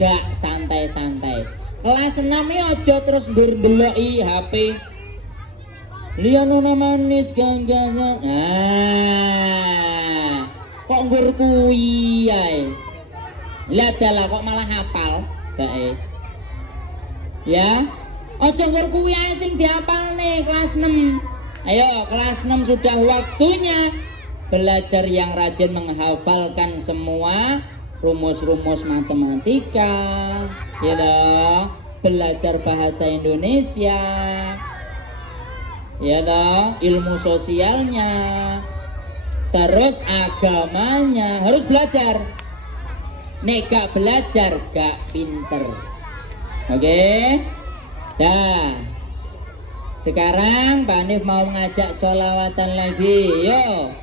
gak santai-santai. Kelas 6 ya aja terus ndelok-ndeloki HP. Liano manis gangganya. kok nggur kuwi ae. Lah dalah kok malah hafal kae. Ya. Ojo nggur kuwi ae sing dihafalne kelas 6. Ayo kelas 6 sudah waktunya belajar yang rajin menghafalkan semua rumus-rumus matematika, ya toh, belajar bahasa Indonesia, ya toh, ilmu sosialnya, terus agamanya harus belajar. Nek gak belajar gak pinter. Oke? Dah. Sekarang Pak Hanif mau ngajak sholawatan lagi. Yo.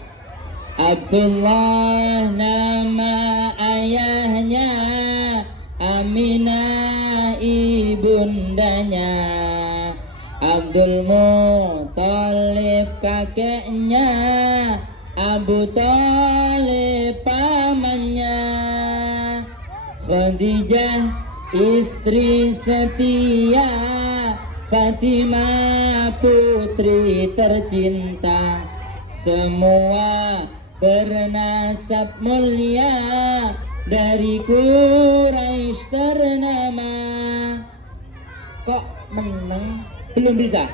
Abdullah nama ayahnya, Aminah ibundanya, Abdul Muthalib kakeknya, Abu Thalib pamannya, Khadijah istri setia, Fatimah putri tercinta, semua bernasab mulia, dari Quraisy ternama. Kok menang? Belum bisa?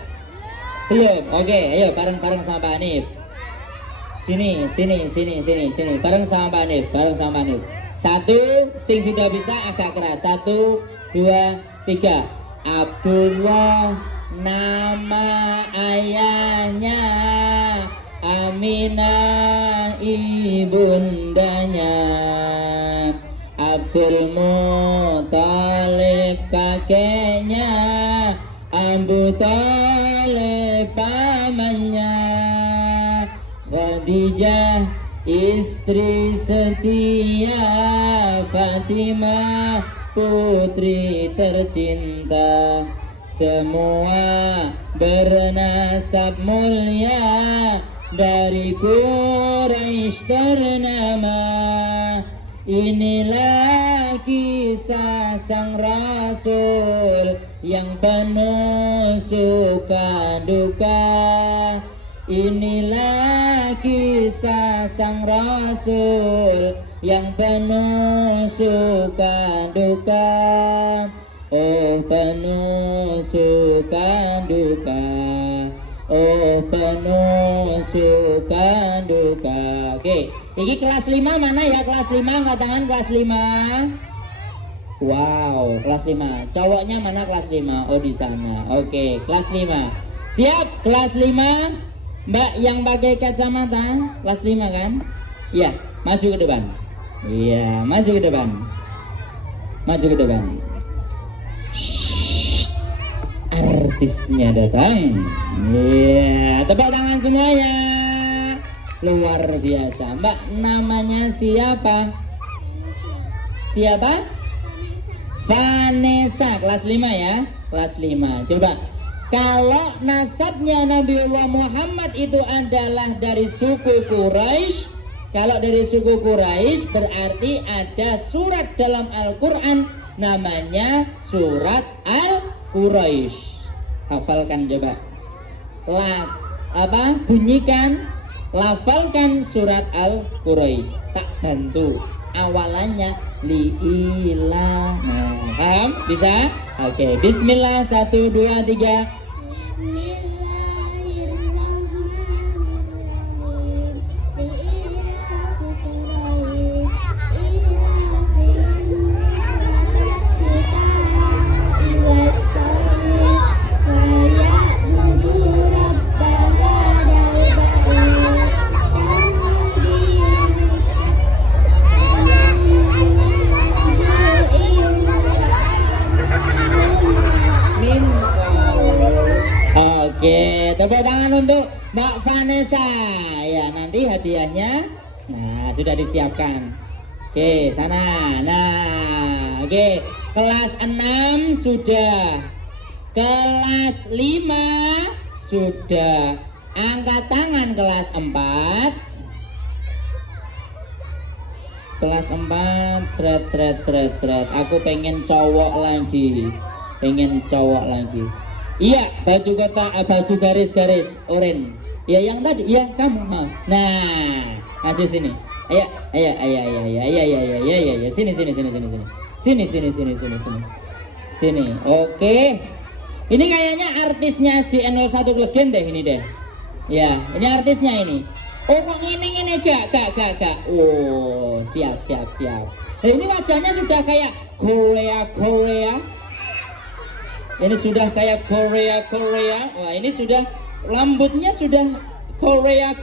Belum? Oke, ayo bareng-bareng sama Pak Hanif. Sini. Bareng sama Pak Hanif, Satu, sing sudah bisa agak keras. 1, 2, 3. Abdullah nama ayahnya, Aminah ibundanya, Abdul Muthalib kakeknya, Abu Thalib pamannya, Khadijah istri setia, Fatimah putri tercinta, semua bernasab mulia, dari Quraisy ternama. Inilah kisah sang Rasul yang penuh suka duka. Inilah kisah sang Rasul yang penuh suka duka. Oh penuh suka duka, oh penuh suka duka. Oke, ini kelas 5 mana ya? Kelas 5, angkat tangan kelas 5. Wow, kelas 5. Cowoknya mana kelas 5? Oh di sana. Oke, kelas 5. Siap, kelas 5. Mbak yang pakai kacamata, kelas 5 kan? Iya, maju ke depan. Iya, maju ke depan. Maju ke depan. Artisnya datang. Iya, tepuk tangan semuanya. Luar biasa. Mbak namanya siapa? Siapa? Vanessa, kelas 5 ya. Kelas 5. Coba. Kalau nasabnya Nabiullah Muhammad itu adalah dari suku Quraisy, kalau dari suku Quraisy berarti ada surat dalam Al-Quran namanya surat Al-Quraisy. Hafalkan coba. Bunyikan, lafalkan surat Al-Quraisy. Tak bantu. Awalannya li'ilah. Nah, paham? Bisa? Oke, bismillah 1 2 3. Oke, tepuk tangan untuk Mbak Vanessa. Ya, nanti hadiahnya sudah disiapkan. Oke, sana. Nah, oke. Kelas 6 sudah. Kelas 5 sudah. Angkat tangan kelas 4. Kelas 4 seret. Aku pengen cowok lagi. Iya, baju garis-garis oranye. Ya yang tadi, iya kamu mau. Nah, maju sini. Ayo, ayo, ayo, ayo, ayo, ayo, ayo, ayo, ayo, ayo, sini, sini, sini, sini, sini, sini, sini, sini, sini, sini, sini. Oke, ini kayaknya artisnya SDN 01 Klegen deh ini deh. Ya, ini artisnya ini. Oh kok ini gak. Oh siap. Nah, ini wajahnya sudah kayak Korea. Ini sudah kayak Korea. Wah ini sudah rambutnya sudah Korea.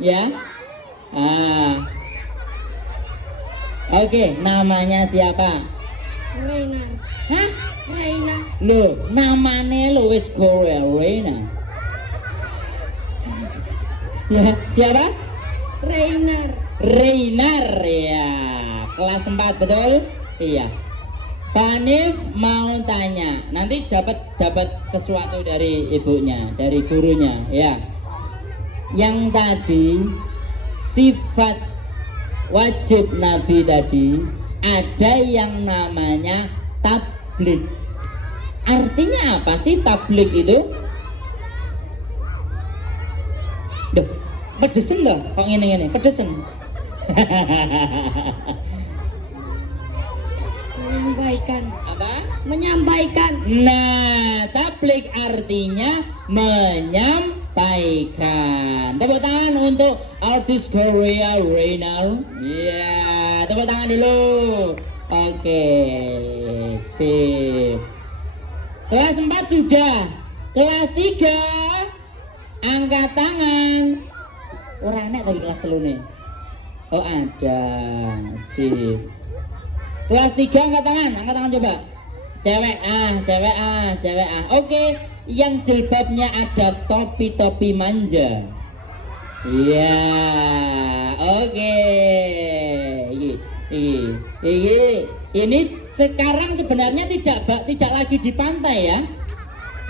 Ya. Oke, namanya siapa? Reina. Hah? Reina. Loh, namanya lo wis Korea Reina. Ya, siapa? Reinar ya. Kelas 4 betul? Iya. Pak Hanif mau tanya, nanti dapat sesuatu dari ibunya, dari gurunya, ya. Yang tadi sifat wajib Nabi tadi ada yang namanya tabligh. Artinya apa sih tabligh itu? Duh, pedesen loh, kok ngene pedesen. Menyampaikan. Apa? Menyampaikan. Nah, tabligh artinya menyampaikan. Tepuk tangan untuk artis Korea Reina. Ya, tepuk tangan dulu. Oke, sip. Kelas 4 sudah. Kelas 3 angkat tangan. Orang enak tadi kelas 3 nih. Oh ada. Sip. Kelas 3 angkat tangan coba. Cewek A. Oke, yang jilbabnya ada topi manja. Iya, oke. Ini sekarang sebenarnya tidak lagi di pantai ya.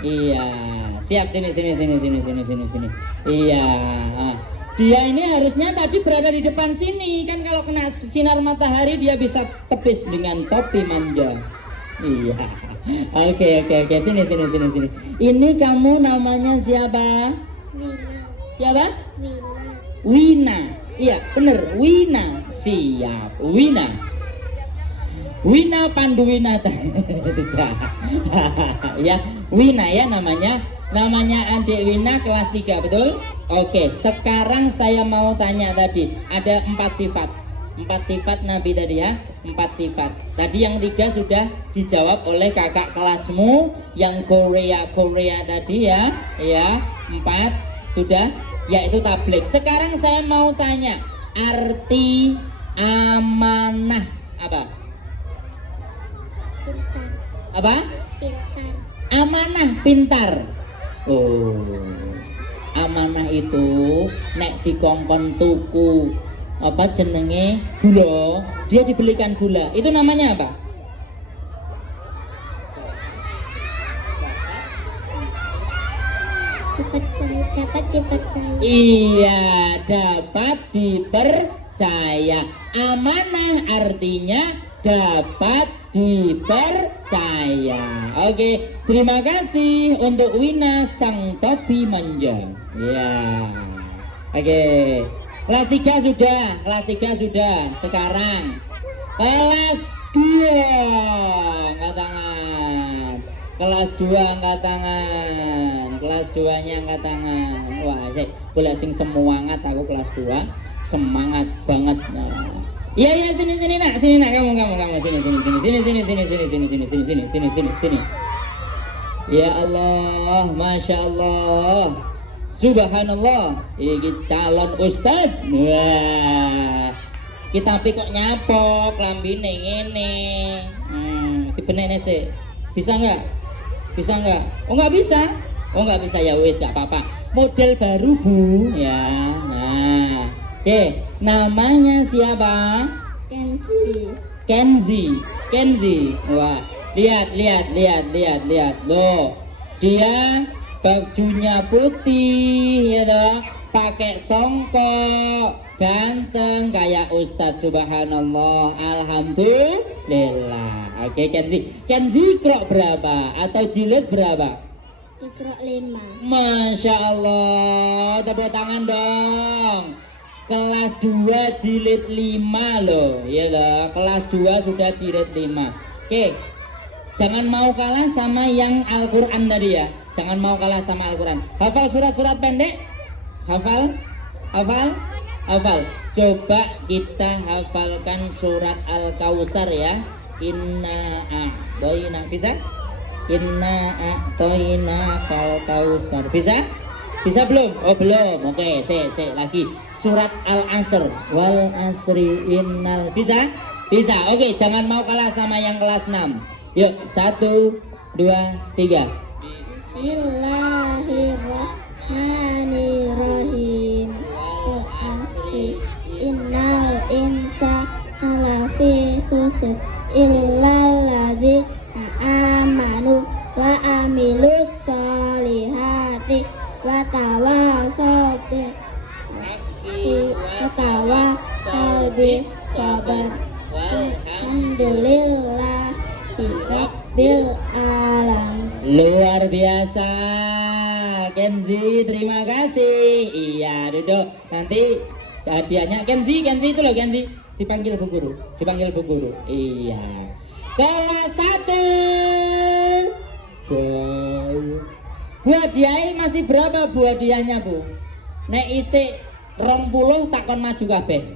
Iya, siap sini. Iya. Dia ini harusnya tadi berada di depan sini kan, kalau kena sinar matahari dia bisa tepis dengan topi manja. Iya. Oke. Sini. Ini kamu namanya siapa? Wina. Siapa? Wina. Wina. Iya, bener, Wina. Siap, Wina. Wina Panduwinata. Ya, Wina ya namanya. Namanya adik Wina kelas 3, betul? Oke, sekarang saya mau tanya tadi. Ada 4 sifat. 4 sifat Nabi tadi ya. 4 sifat. Tadi yang 3 sudah dijawab oleh kakak kelasmu yang Korea tadi ya. Ya, 4 sudah, yaitu tabligh. Sekarang saya mau tanya, arti amanah apa? Pintar. Apa? Pintar. Amanah, pintar. Oh, amanah itu nek dikongkon tuku apa jenenge gula, dia dibelikan gula. Itu namanya apa? Dapat dipercaya. Iya, dapat dipercaya. Amanah artinya dapat dipercaya. Oke, terima kasih untuk Wina sang topi manja. Ya. Oke. Kelas 3 sudah. Sekarang kelas 2 angkat tangan. Kelas 2-nya angkat tangan. Wah, saya boleh sing semangat aku kelas 2. Semangat banget. Nah. Iya sini nak kamu sini. Ya Allah, masya Allah, subhanallah, ini calon ustad. Wah, kita kok nyapok lambine ngene. Dibenekne sih. Bisa nggak? Oh nggak bisa ya wis nggak apa-apa. Model baru Bu. Ya, nah. Oke, namanya siapa? Kenzi. Wah, lihat. Loh, dia bajunya putih, ya toh, pakai songkok, ganteng kayak Ustadz. Subhanallah, alhamdulillah. Oke, Kenzi krok berapa atau jilid berapa? Ikrok 5. Masya Allah, tepuk tangan dong. kelas 2 jilid 5 loh, ya loh. Kelas 2 sudah jilid 5. Oke. Jangan mau kalah sama yang Al-Qur'an tadi ya. Jangan mau kalah sama Al-Qur'an. Hafal surat-surat pendek? Hafal? Hafal? Hafal. Coba kita hafalkan surat Al-Kautsar ya. Inna a'toina, bisa? Inna a'toina kal kausar. Bisa? Bisa belum? Oh belum. Oke, lagi. Surat Al-Asr. Wal asri innal. Bisa? Bisa. Oke, jangan mau kalah sama yang kelas 6. Yuk, 1 2 3. Bismillahirrahmanirrahim. Wal asri innal insana lafi khusr illal ladzina amanu wa amilus solihati wa tawasau bil bis sabar. Alhamdulillah rabbil alamin. Luar biasa. Kenzi, terima kasih. Iya, duduk. Nanti hadiahnya Kenzi itu loh, Kenzi. Dipanggil Bu Guru. Iya. Kelas 1. Bu hadiahnya masih berapa Bu hadiahnya Bu? Nek isik 20 takon maju kabeh.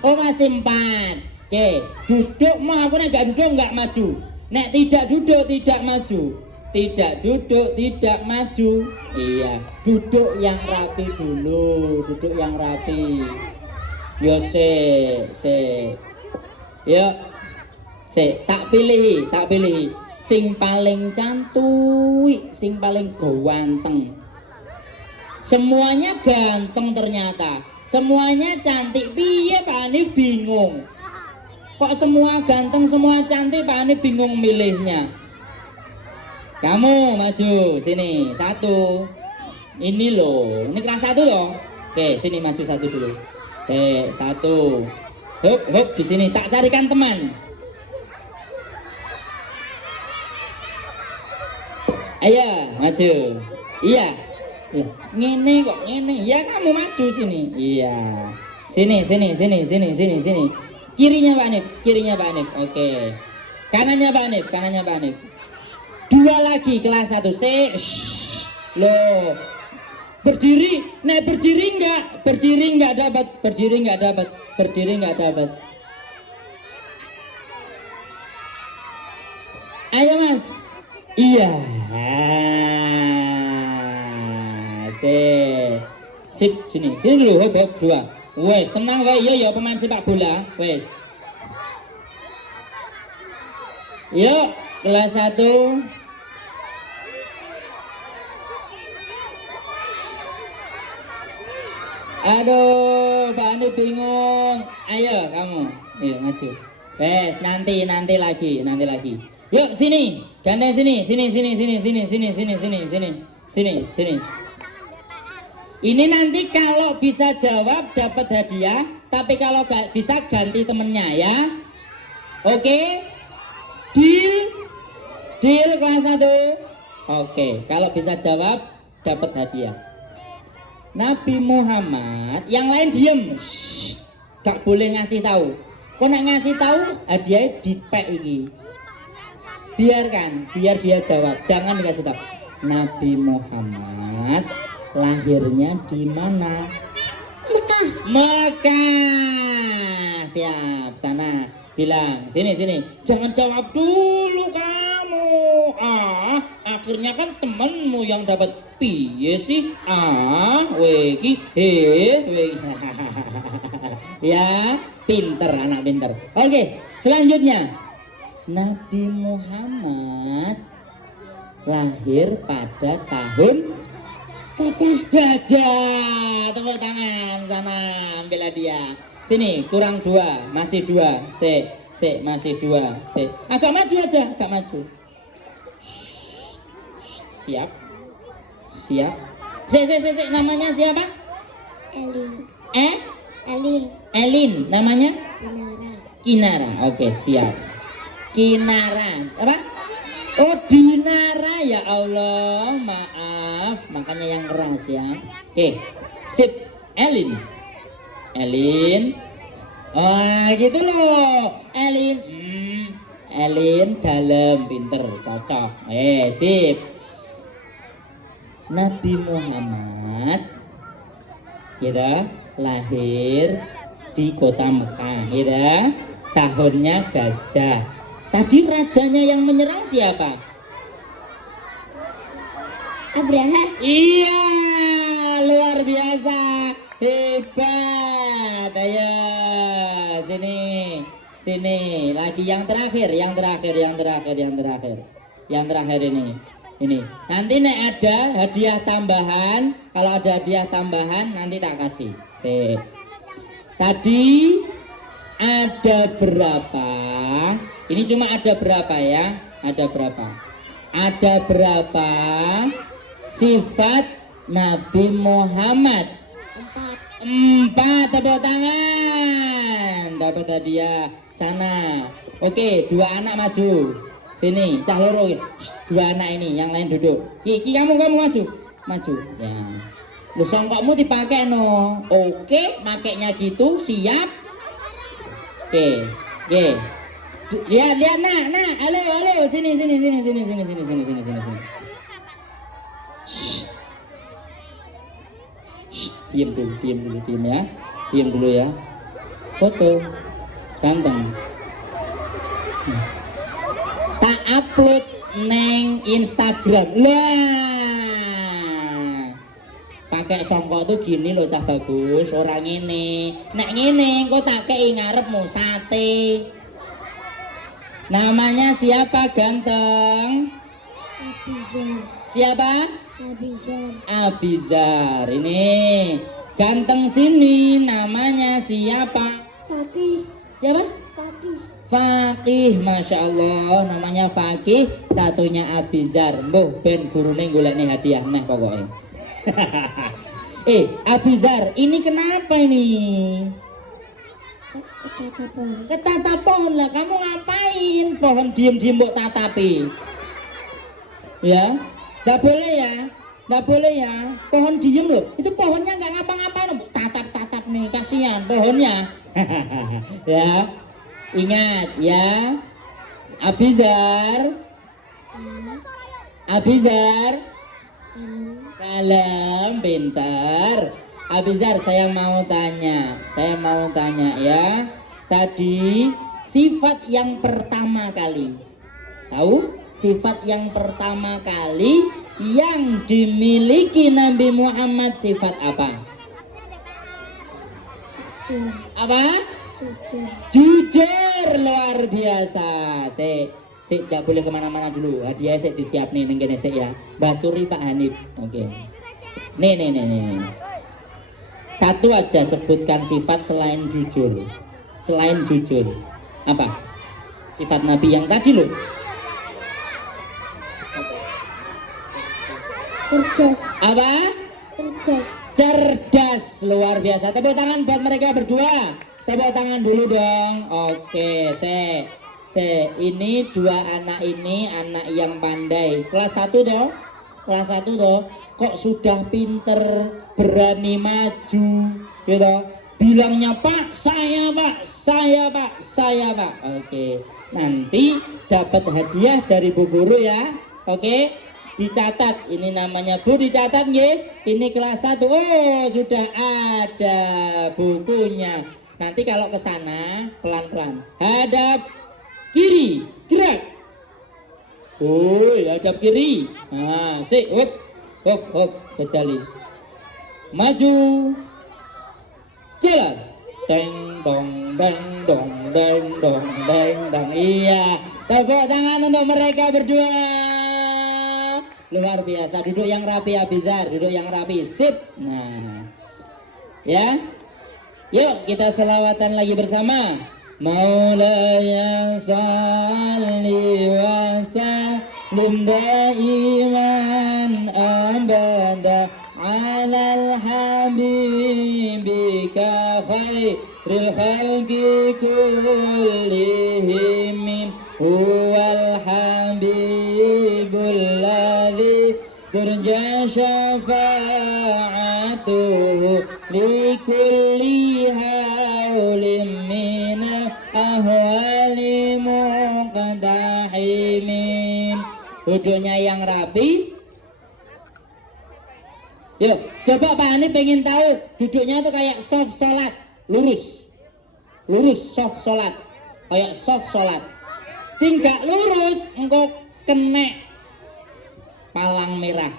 Oh masih 4. Oke, duduk mau aku nek gak duduk enggak maju. Nek tidak duduk tidak maju. Tidak duduk tidak maju. Iya, duduk yang rapi dulu, duduk yang rapi. Yo Yo tak pilih sing paling cantik, sing paling ganteng. Semuanya ganteng ternyata, semuanya cantik. Piye Pak Hanif bingung? Kok semua ganteng, semua cantik, Pak Hanif bingung milihnya. Kamu maju sini 1. Ini loh, ini kelas 1 loh. Oke, sini maju 1 dulu. 1. Hop di sini. Tak carikan teman. Ayo maju. Iya. Ngene kok ngene. Ya kamu maju sini. Iya. Sini. Kirinya Pak Hanif. Oke. Kanannya Pak Hanif. 2 lagi kelas 1. Loh. Berdiri enggak dapat. Ayo Mas. Iya. Sip sini dulu. Hop 2. Wes, tenang wae ya pemain sepak bola. Wes. Yuk, kelas 1. Aduh, Pak Hanif bingung. Ayo kamu, ayo maju. Wes, nanti lagi. Yuk sini, gandeng sini. Ini nanti kalau bisa jawab dapat hadiah, tapi kalau gak bisa ganti temennya ya. Oke? Deal kelas 1. Oke, kalau bisa jawab dapat hadiah. Nabi Muhammad, yang lain diem. Gak boleh ngasih tahu. Kau nak ngasih tahu hadiah dipek iki. Biar dia jawab. Jangan dikasih tahu. Nabi Muhammad lahirnya di mana? Mekah. Siap, sana. Bilang, sini. Jangan jawab dulu kamu. Akhirnya kan temenmu yang dapat. Piye sih? Weki. Ya, anak pinter. Oke, selanjutnya. Nabi Muhammad lahir pada tahun gajah. Tepuk tangan sana, ambil hadiah. Sini, kurang 2, masih 2. Masih 2. Agak maju aja, agak maju. Siap. Namanya siapa? Elin. Namanya? Kinara. Oke, siap. Kinara. Apa? Oh, Dinara, ya Allah, maaf. Makanya yang keras ya. Oke, sip. Elin. Elin. Oh, gitu loh. Elin. Elin dalam, pinter, cocok. Sip. Nabi Muhammad kira lahir di kota Mekah, kira tahunnya gajah. Tadi rajanya yang menyerang siapa? Abraha. Iya, luar biasa, hebat. Ayo, sini, lagi yang terakhir ini. Nanti nek ada hadiah tambahan, kalau ada hadiah tambahan nanti tak kasih. Sip. Tadi ada berapa? Ini cuma ada berapa ya? Ada berapa sifat Nabi Muhammad? 4. Tepuk tangan. Dapat hadiah. Sana. Oke, 2 anak maju. Sini, cah loro. 2 anak ini, yang lain duduk. Ki kamu maju. Ya. Lu songkokmu dipakai no. Oke, makainya gitu, siap. Oke. Lihat nak. Halo. Sini. Diam dulu ya. Foto. Ganteng. Tak upload neng Instagram. Lah. Pakai songkok tuh gini loh cah bagus, orang ini. Nek ngene kok tak kei ngarepmu sate. Namanya siapa ganteng? Abizar. Siapa? Abizar. Abizar. Ini ganteng sini namanya siapa? Fakih. Siapa? Fakih. Fakih, Masya Allah, namanya Fakih, satunya Abizar. Mbuh ben gurune golekne hadiah neh pokoknya. Abizar, ini kenapa ini? Ketata pohon lah, kamu ngapain? Pohon diem-diem mbok tatapi. Ya, nggak boleh ya. Pohon diem loh, itu pohonnya nggak ngapa-ngapain, mbok tatap nih, kasihan pohonnya. Ya, ingat ya, Abizar, salam pintar. Abizar, saya mau tanya ya. Tadi sifat yang pertama kali, tahu? Sifat yang pertama kali yang dimiliki Nabi Muhammad sifat apa? Apa? Jujur, luar biasa. Sik gak boleh kemana-mana dulu. Hadiah sik disiap nih nengkene sik ya. Baturi Pak Hanif. Oke. Nih. Satu aja sebutkan sifat selain jujur. Apa? Sifat Nabi yang tadi loh. Cerdas. Apa? Cerdas, luar biasa. Tepuk tangan buat mereka berdua. Tepuk tangan dulu dong. Oke, ini 2 anak ini anak yang pandai. Kelas 1 dong. Kok sudah pinter, berani maju, gitu. Bilangnya Pak, saya Pak. Oke. Nanti dapat hadiah dari Bu Guru ya. Oke. Dicatat, ini namanya Bu, dicatat nggih. Ini kelas 1. Oh, sudah ada bukunya. Nanti kalau ke sana pelan-pelan. Hadap kiri, gerak. Hadap kiri. Nah, sik, hop, kejali. Maju. Jalan. Deng dong. Iya. Tepuk tangan untuk mereka berdua. Luar biasa. Duduk yang rapi Abizar, Sip. Nah. Ya. Yuk kita selawatan lagi bersama. Maulaya salli wa sallim daiman abada alal habibika khairil khalqi kullihim huwal habibul ladzi turja syafa'atuhu likulli ahwali muqtahimin. Duduknya yang rapi. Yuk, coba Pak Hani pengen tahu duduknya tuh kayak soft sholat, lurus, soft sholat, kayak soft sholat. Sing gak lurus, engkau kena palang merah.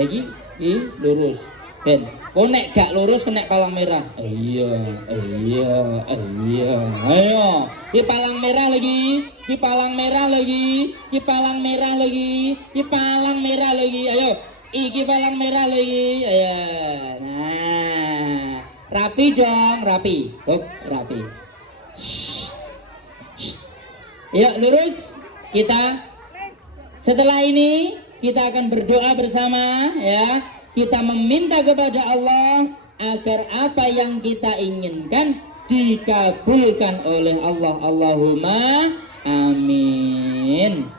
Lagi, lurus. Ben, kau nek gak lurus kena palang merah. Iya. Ayo, di palang merah lagi, di palang merah lagi, di palang merah lagi, di palang merah lagi. Ayo. Iki palang merah lagi, ya. Nah, rapi dong, rapi, rapi. Yuk lurus. Kita setelah ini kita akan berdoa bersama, ya. Kita meminta kepada Allah agar apa yang kita inginkan dikabulkan oleh Allah. Allahumma amin.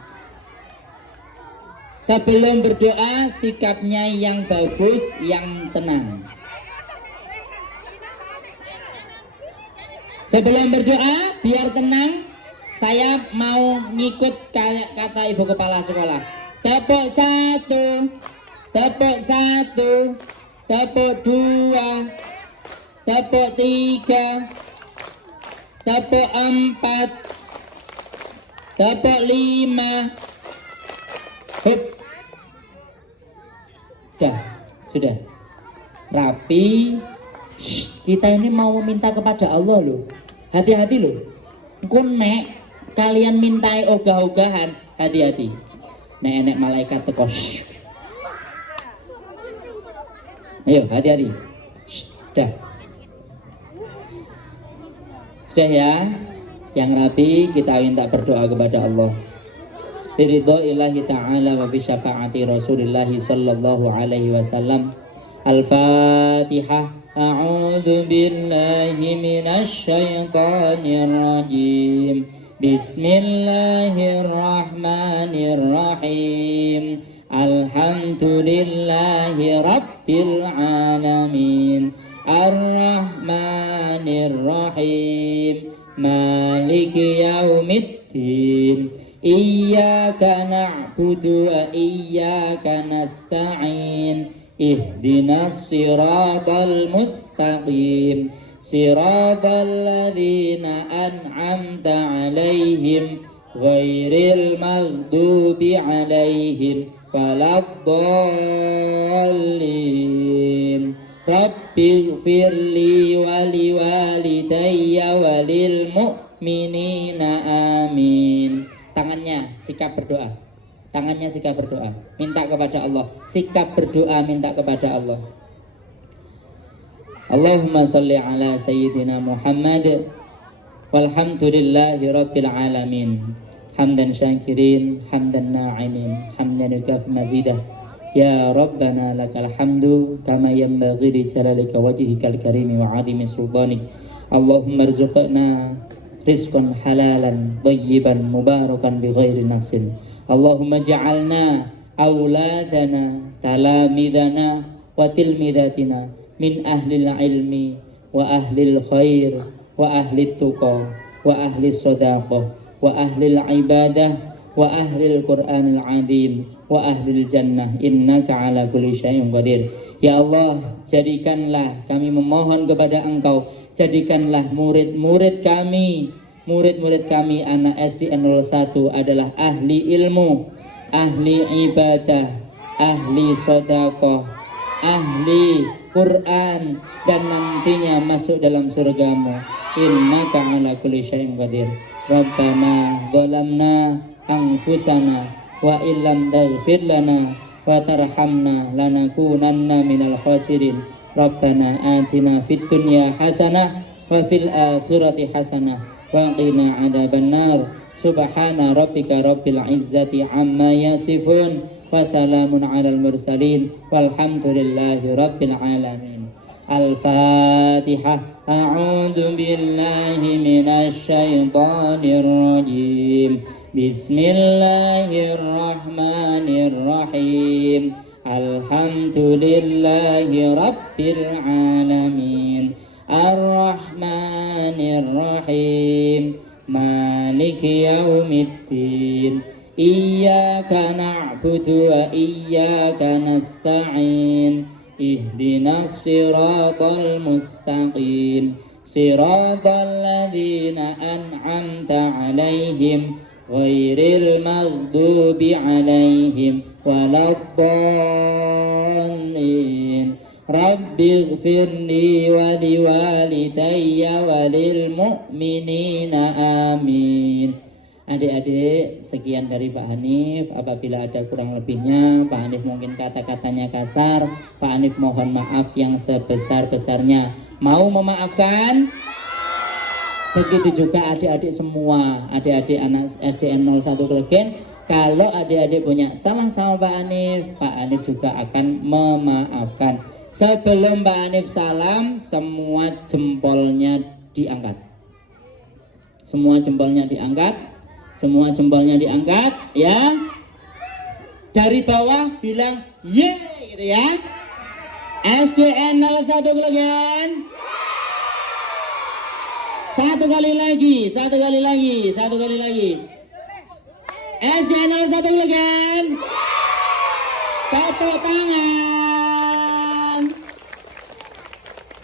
Sebelum berdoa, sikapnya yang bagus, yang tenang. Sebelum berdoa, biar tenang, saya mau ngikut kayak kata ibu kepala sekolah. Tepuk 1, tepuk 1, tepuk 2, tepuk 3, tepuk 4, tepuk 5. Hup. Sudah rapi. Kita ini mau meminta kepada Allah loh. Hati-hati loh. Nek kalian mintai ogah-ogahan, hati-hati. Nek malaikat teko. Ayo hati-hati. Sudah ya. Yang rapi kita minta berdoa kepada Allah. Biridha'illahi ta'ala wa bi syafaati Rasulillah sallallahu alaihi wasallam. Al-Fatihah. A'udzu billahi minasy syaithanir rajim. Bismillahirrahmanirrahim. Alhamdulillahi rabbil alamin. Ar-Rahmanir Rahim. Maliki yaumiddin. Iyyaka na'budu wa iyyaka nasta'in. Ihdinas siratal mustaqim. Siratal ladzina an'amta 'alaihim ghairil maghdubi 'alaihim waladdallin. Rabbighfirli wa liwalidayya wa lil mu'minina amin. Tangannya sikap berdoa. Tangannya sikap berdoa. Minta kepada Allah. Sikap berdoa minta kepada Allah. Allahumma salli ala sayyidina Muhammad. Walhamdulillahi rabbil alamin. Hamdan syakirin, hamdan na'imin, hamdan yukaf mazidah. Ya Rabbana lakal hamdu kama yanbaghi li jalalika wajhikal karimi wa 'azimi sultanik. Allahumma rzuqna rizqan halalan thayyiban mubarakan bi ghairi naqsin. Allahumma ja'alna auladana talamidana wa tilmidatina min ahlil ilmi wa ahlil khair wa ahlit tuqa wa ahlis sadaqah wa ahlil ibadah wa ahlil qur'anil azim wa ahlil jannah innaka ala kulli syai'in qadir. Ya Allah, jadikanlah kami memohon kepada Engkau, jadikanlah murid-murid kami anak SDN 01 adalah ahli ilmu, ahli ibadah, ahli sedekah, ahli Quran, dan nantinya masuk dalam surgamu. Innaka ala kulli syai'in qadir. Rabbana zalamna anfusana wa illam taghfir lana wa tarhamna lanakunanna minal khasirin. Rabbana atina fid dunya hasanah wa fil akhirati hasanah wa qina adzaban nar. Subhana rabbika rabbil izzati amma yasifun wa salamun alal mursalin walhamdulillahi rabbil alamin. Al-Fatihah. A'udzu billahi minasy syaithanir rajim. Bismillahirrahmanirrahim. Alhamdulillahi rabbil alamin. Ar-Rahmanir Rahim Maliki Yaumiddin Iyyaka na'budu wa iyyaka nasta'in Ihdinas siratal mustaqim Siratal ladzina an'amta 'alaihim ghairil maghdubi 'alaihim waladdallin Rabbighfirli wa liwalidayya wa lil mu'minina amin. Adik-adik, sekian dari Pak Hanif. Apabila ada kurang lebihnya, Pak Hanif mungkin kata-katanya kasar, Pak Hanif mohon maaf yang sebesar-besarnya. Mau memaafkan? Begitu juga adik-adik semua, adik-adik anak SDN 01 Klegen. Kalau adik-adik punya salah sama Pak Hanif juga akan memaafkan. Sebelum Pak Hanif salam, semua jempolnya diangkat. Semua jempolnya diangkat. Semua jempolnya diangkat, ya. Dari bawah bilang ye, gitu ya. SDN 01 Klegen. Satu kali lagi. SDN 01 Klegen. Tepuk tangan.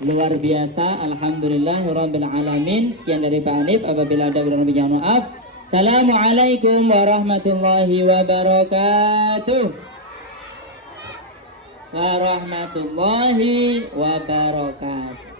Luar biasa, alhamdulillahirabbil alamin. Sekian dari Pak Hanif. Apabila ada kurang lebih mohon maaf. Assalamualaikum warahmatullahi wabarakatuh. Warahmatullahi wabarakatuh.